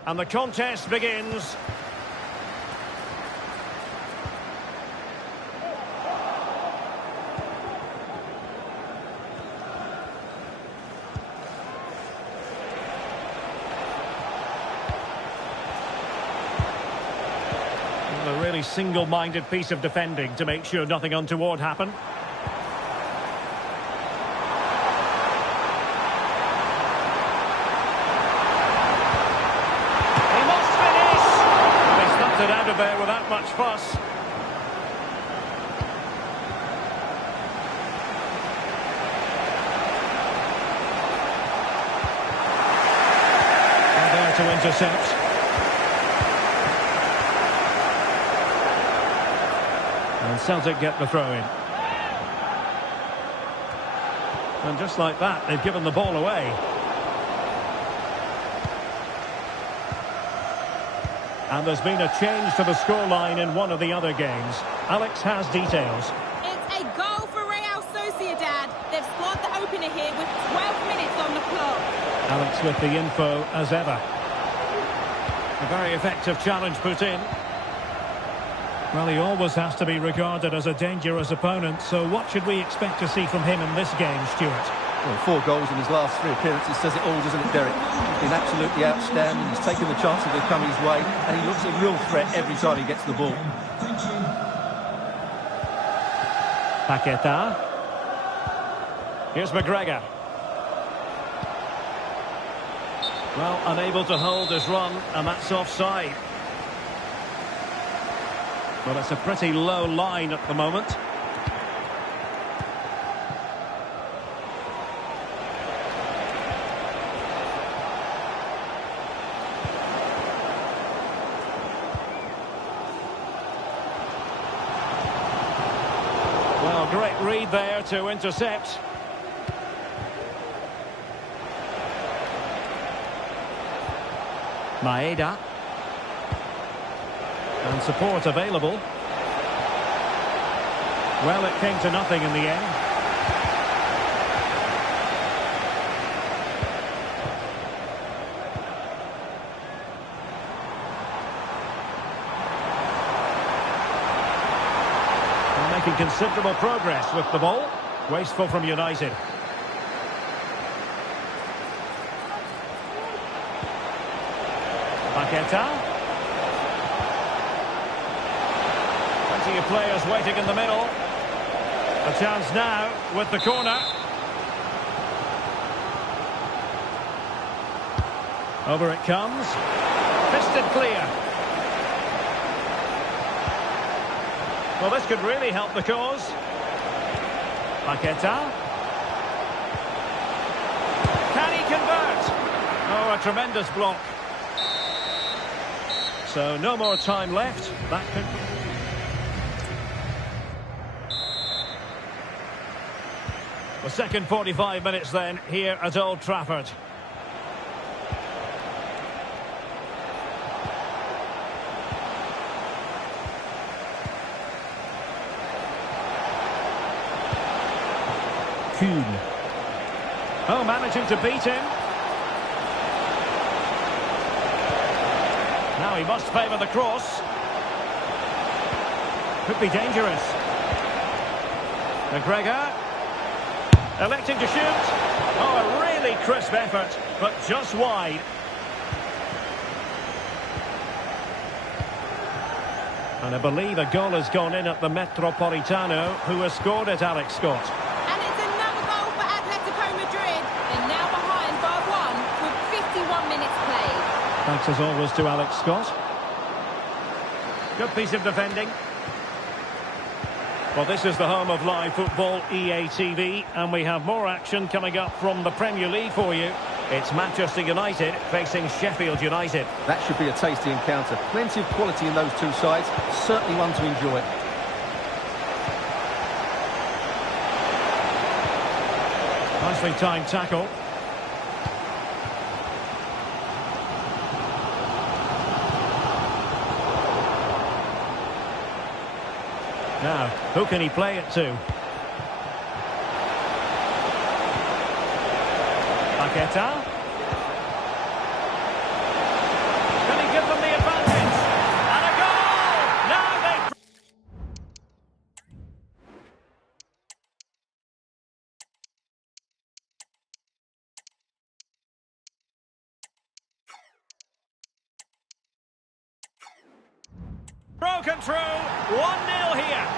And the contest begins. A really single-minded piece of defending to make sure nothing untoward happened. Out of there without much fuss. And there to intercept. And Celtic get the throw in. And just like that, they've given the ball away. And there's been a change to the scoreline in one of the other games. Alex has details. It's a goal for Real Sociedad. They've scored the opener here with 12 minutes on the clock. Alex with the info as ever. A very effective challenge put in. Well, he always has to be regarded as a dangerous opponent, so what should we expect to see from him in this game, Stuart? Well, 4 goals in his last 3 appearances says it all, doesn't it, Derek? He's been absolutely outstanding. He's taken the chances that come his way, and he looks a real threat every time he gets the ball. Paqueta. Here's McGregor. Well, unable to hold his run, and that's offside. Well, it's a pretty low line at the moment. Well, great read there to intercept. Maeda. And support available. Well, it came to nothing in the end. They're making considerable progress with the ball. Wasteful from United. Paqueta. Plenty of players waiting in the middle. A chance now with the corner. Over it comes. Fisted clear. Well, this could really help the cause. Paqueta. Can he convert? Oh, a tremendous block. So no more time left. That could... The second 45 minutes then here at Old Trafford. Cunha. Oh, managing to beat him. Now he must favour the cross. Could be dangerous. McGregor. Electing to shoot. Oh, a really crisp effort, but just wide. And I believe a goal has gone in at the Metropolitano, who has scored it, Alex Scott. And it's another goal for Atletico Madrid. They're now behind by 1 with 51 minutes played. Thanks as always to Alex Scott. Good piece of defending. Well, this is the home of live football, EA TV, and we have more action coming up from the Premier League for you. It's Manchester United facing Sheffield United. That should be a tasty encounter. Plenty of quality in those two sides. Certainly one to enjoy. Nicely timed tackle. Now, who can he play it to? Paqueta. Can he give them the advantage? And a goal! Now they... Broken through. 1-0 here.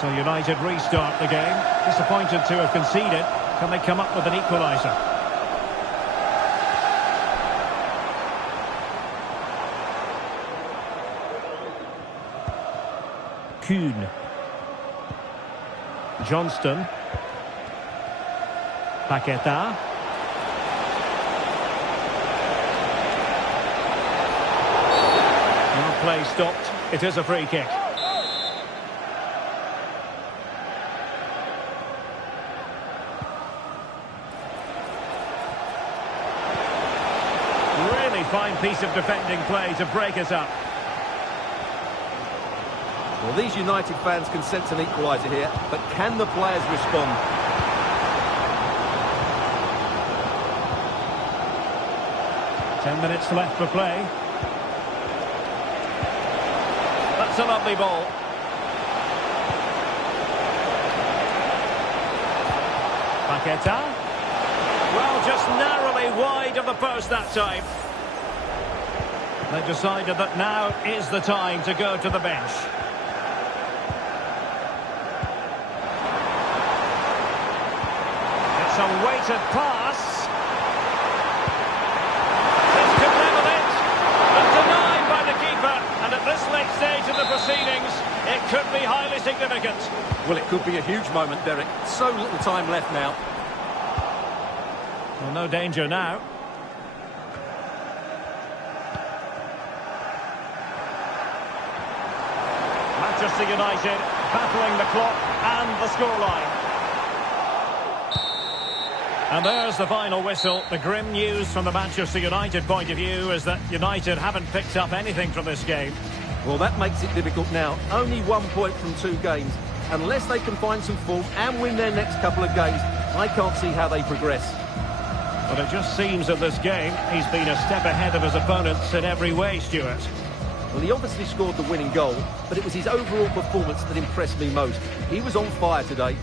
So United restart the game. Disappointed to have conceded. Can they come up with an equaliser? Cunha. Johnston. Paqueta. Play stopped. It is a free kick. Really fine piece of defending play to break us up. Well, these United fans can sense an equaliser here, but can the players respond? Ten minutes left for play. That's a lovely ball. Paqueta. Well, just narrowly wide of the post that time. They decided that now is the time to go to the bench. It's a weighted pass. This could level it. But denied by the keeper. And at this late stage of the proceedings, it could be highly significant. Well, it could be a huge moment, Derek. So little time left now. Well, no danger now. Manchester United battling the clock and the scoreline. And there's the final whistle. The grim news from the Manchester United point of view is that United haven't picked up anything from this game. Well, that makes it difficult now. Only 1 point from 2 games. Unless they can find some form and win their next couple of games, I can't see how they progress. But it just seems in this game he's been a step ahead of his opponents in every way, Stuart. Well, he obviously scored the winning goal, but it was his overall performance that impressed me most. He was on fire today.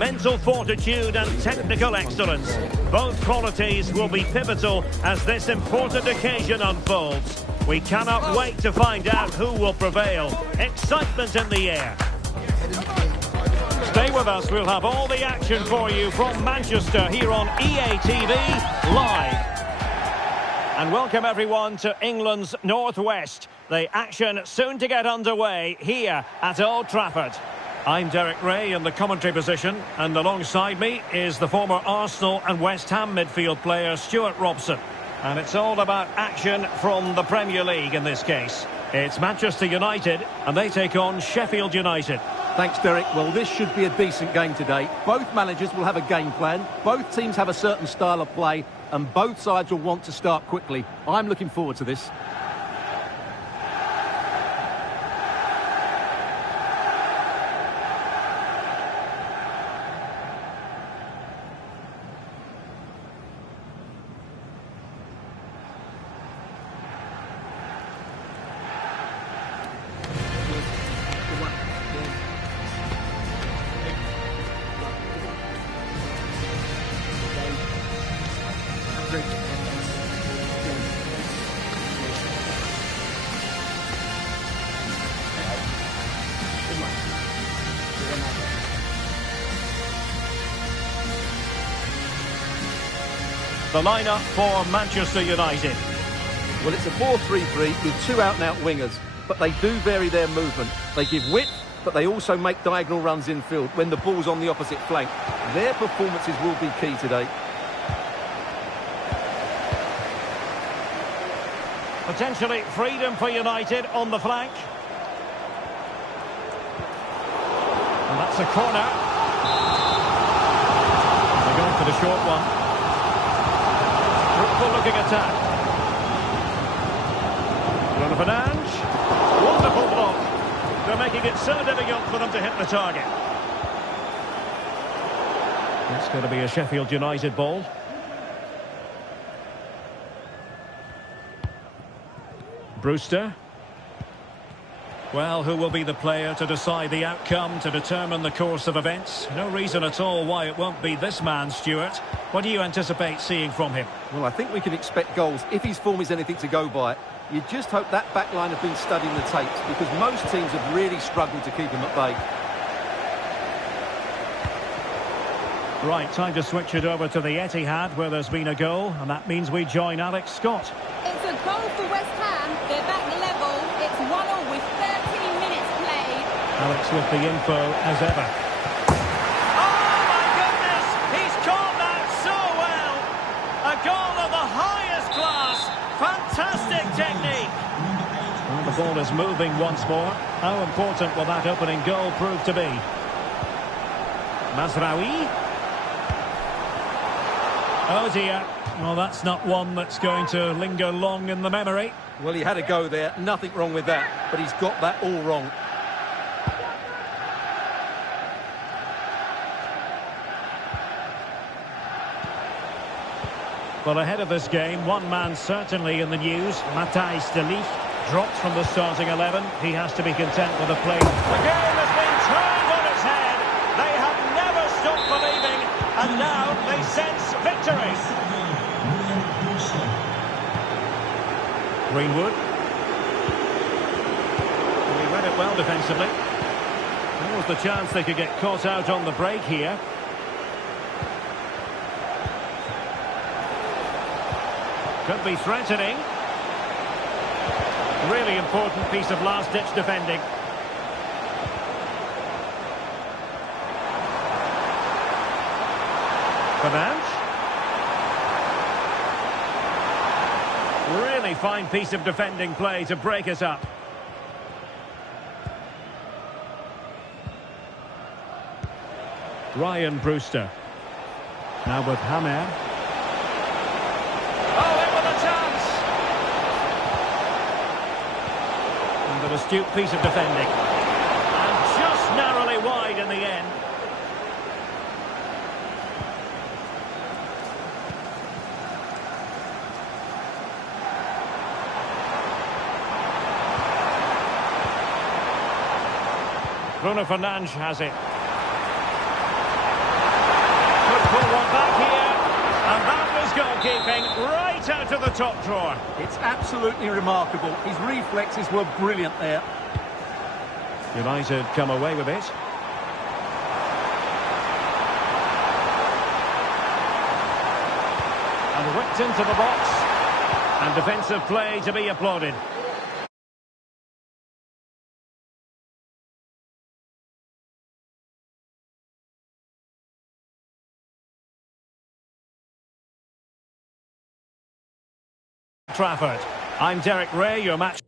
mental fortitude and technical excellence. Both qualities will be pivotal as this important occasion unfolds. We cannot wait to find out who will prevail. Excitement in the air. Stay with us, we'll have all the action for you from Manchester here on EA TV Live. And welcome everyone to England's Northwest. The action soon to get underway here at Old Trafford. I'm Derek Ray in the commentary position, and alongside me is the former Arsenal and West Ham midfield player Stuart Robson. And it's all about action from the Premier League in this case. It's Manchester United, and they take on Sheffield United. Thanks, Derek. Well, this should be a decent game today. Both managers will have a game plan. Both teams have a certain style of play, and both sides will want to start quickly. I'm looking forward to this. The lineup for Manchester United. Well, it's a 4-3-3 with two out-and-out wingers, but they do vary their movement. They give width, but they also make diagonal runs infield when the ball's on the opposite flank. Their performances will be key today. Potentially freedom for United on the flank. And that's a corner. They're going for the short one. Fruitful looking attack. Bruno Fernandes. Wonderful block. They're making it so difficult for them to hit the target. It's going to be a Sheffield United ball. Brewster. Well, who will be the player to decide the outcome, to determine the course of events? No reason at all why it won't be this man, Stuart. What do you anticipate seeing from him? Well, I think we can expect goals if his form is anything to go by. You just hope that back line have been studying the tapes, because most teams have really struggled to keep him at bay. Right, time to switch it over to the Etihad, where there's been a goal, and that means we join Alex Scott. It's a goal for West Ham. They're back level. It's 1-1 with 13 minutes played. Alex with the info as ever. Oh my goodness! He's caught that so well! A goal of the highest class! Fantastic technique! Well, the ball is moving once more. How important will that opening goal prove to be? Mazraoui. Oh dear. Well, that's not one that's going to linger long in the memory. Well, he had a go there. Nothing wrong with that. But he's got that all wrong. Well, ahead of this game, one man certainly in the news. Matthijs de Ligt dropped from the starting 11. He has to be content with a play. The game has been turned on its head. They have never stopped believing, and now they sense victory. Greenwood. Well, he read it well defensively. There was the chance they could get caught out on the break here. Could be threatening. Really important piece of last-ditch defending. Fernandes. Really fine piece of defending play to break us up. Ryan Brewster. Now with Hammer. Oh, in with a chance! And an astute piece of defending. And just narrowly wide in the end. Bruno Fernandes has it. goalkeeping right out of the top drawer. It's absolutely remarkable. His reflexes were brilliant there. United come away with it. And whipped into the box. And defensive play to be applauded. Trafford. I'm Derek Ray, your match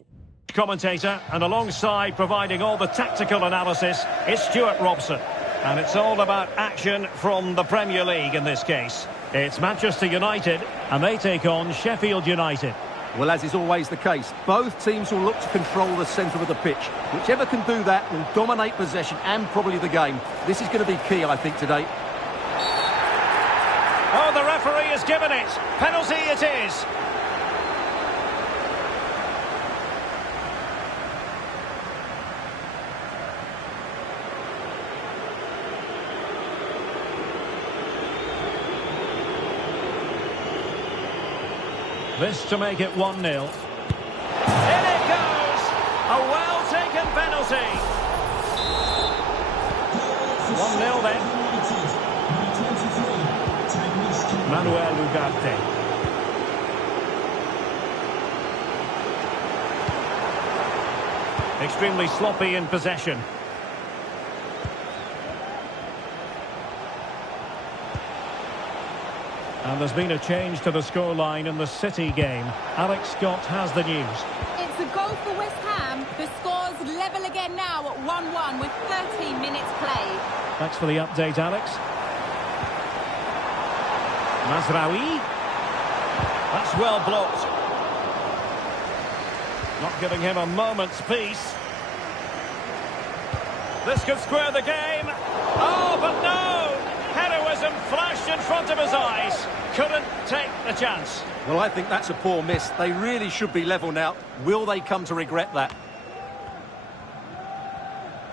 commentator, and alongside providing all the tactical analysis is Stuart Robson. And it's all about action from the Premier League in this case. It's Manchester United, and they take on Sheffield United. Well, as is always the case, both teams will look to control the centre of the pitch. Whichever can do that will dominate possession and probably the game. This is going to be key, I think, today. Oh, the referee has given it. Penalty it is. This to make it 1-0. In it goes! A well-taken penalty. 1-0 then. Manuel Ugarte. Extremely sloppy in possession. And there's been a change to the scoreline in the City game. Alex Scott has the news. It's a goal for West Ham. The score's level again now at 1-1 with 13 minutes played. Thanks for the update, Alex. Mazraoui. That's well blocked. Not giving him a moment's peace. This could square the game. Oh, but no! Heroism flashed in front of his eyes. Couldn't take the chance. Well, I think that's a poor miss. They really should be level now. Will they come to regret that?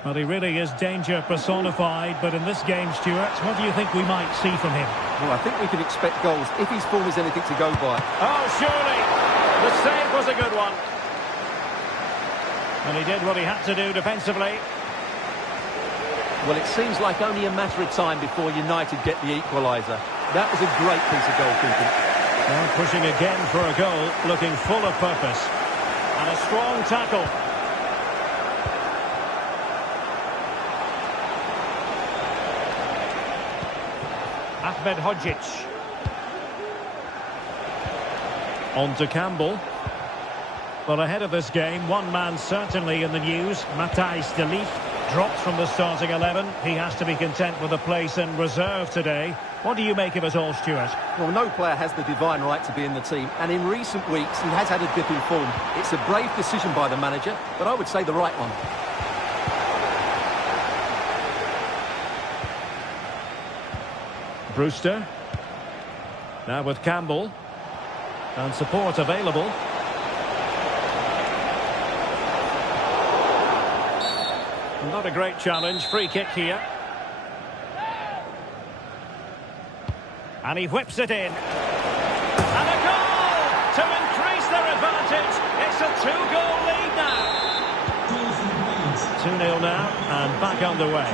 Well, he really is danger personified, but in this game, Stuart, what do you think we might see from him? Well, I think we can expect goals if his form is anything to go by. Oh, surely! The save was a good one. And he did what he had to do defensively. Well, it seems like only a matter of time before United get the equaliser. That was a great piece of goalkeeping. Well, pushing again for a goal, looking full of purpose. And a strong tackle. Ahmed Hodzic. On to Campbell. Well, ahead of this game, one man certainly in the news. Matthijs Ligt dropped from the starting 11. He has to be content with a place in reserve today. What do you make of it all, Stuart? Well, no player has the divine right to be in the team, and in recent weeks he has had a dip in form. It's a brave decision by the manager, but I would say the right one. Brewster. Now with Campbell. And support available. Not a great challenge. Free kick here. And he whips it in. And a goal to increase their advantage. It's a 2-goal lead now. 2-0 now and back underway.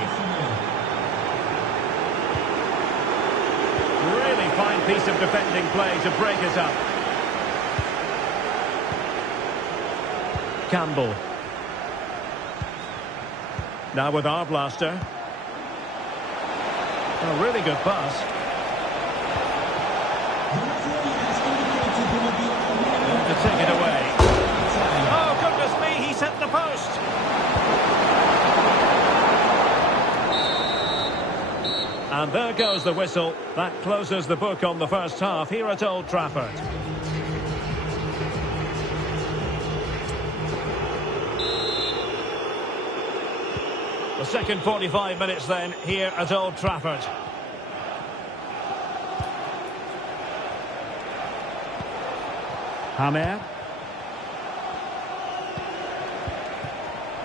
Really fine piece of defending play to break it up. Campbell. Now with Arblaster. A really good pass. To take it away. Oh, goodness me, he's hit the post. And there goes the whistle. That closes the book on the first half here at Old Trafford. The second 45 minutes then here at Old Trafford. Hamer.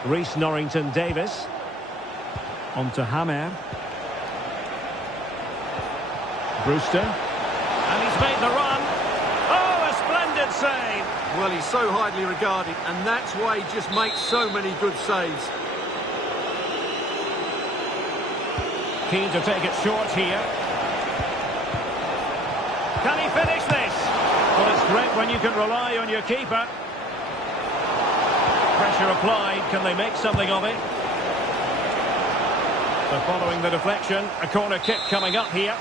Reece Norrington-Davis. On to Hamer. Brewster. And he's made the run. Oh, a splendid save. Well, he's so highly regarded, and that's why he just makes so many good saves. Keen to take it short here. Can he finish this? Well, it's great when you can rely on your keeper. Pressure applied. Can they make something of it? So following the deflection, a corner kick coming up here.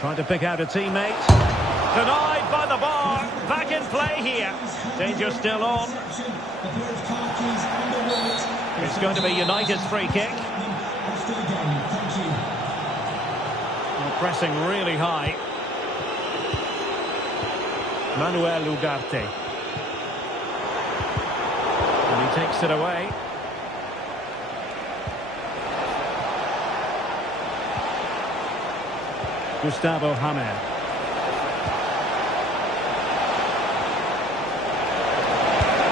Trying to pick out a teammate. Denied by the bar. Back in play here. Danger still on. It's going to be United's free kick. Well, pressing really high. Ugarte. And he takes it away. Gustavo Hammer.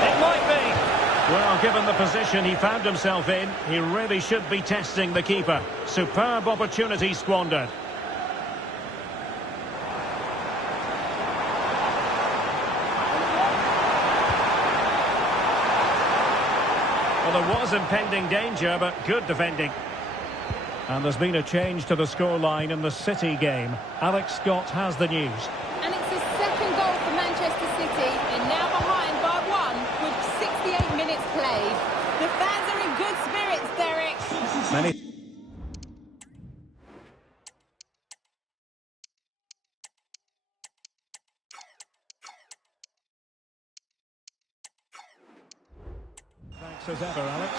It might be. Well, given the position he found himself in, he really should be testing the keeper. Superb opportunity squandered. Well, there was impending danger, but good defending. And there's been a change to the scoreline in the City game. Alex Scott has the news. And it's a second goal for Manchester City, and now behind by 1 with 68 minutes played. The fans are in good spirits, Derek. Thanks as ever, Alex.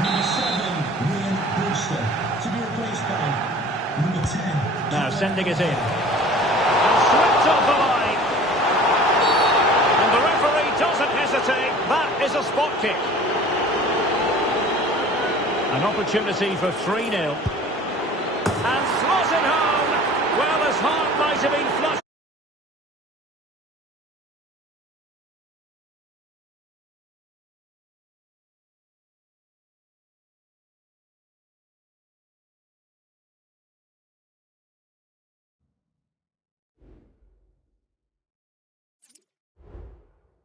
Number 7, William Brewster, to be replaced by number 10. Now sending it in. And swept off the line. And the referee doesn't hesitate. That is a spot kick. An opportunity for 3-0. And slotted home. Well, his heart might have been flushed.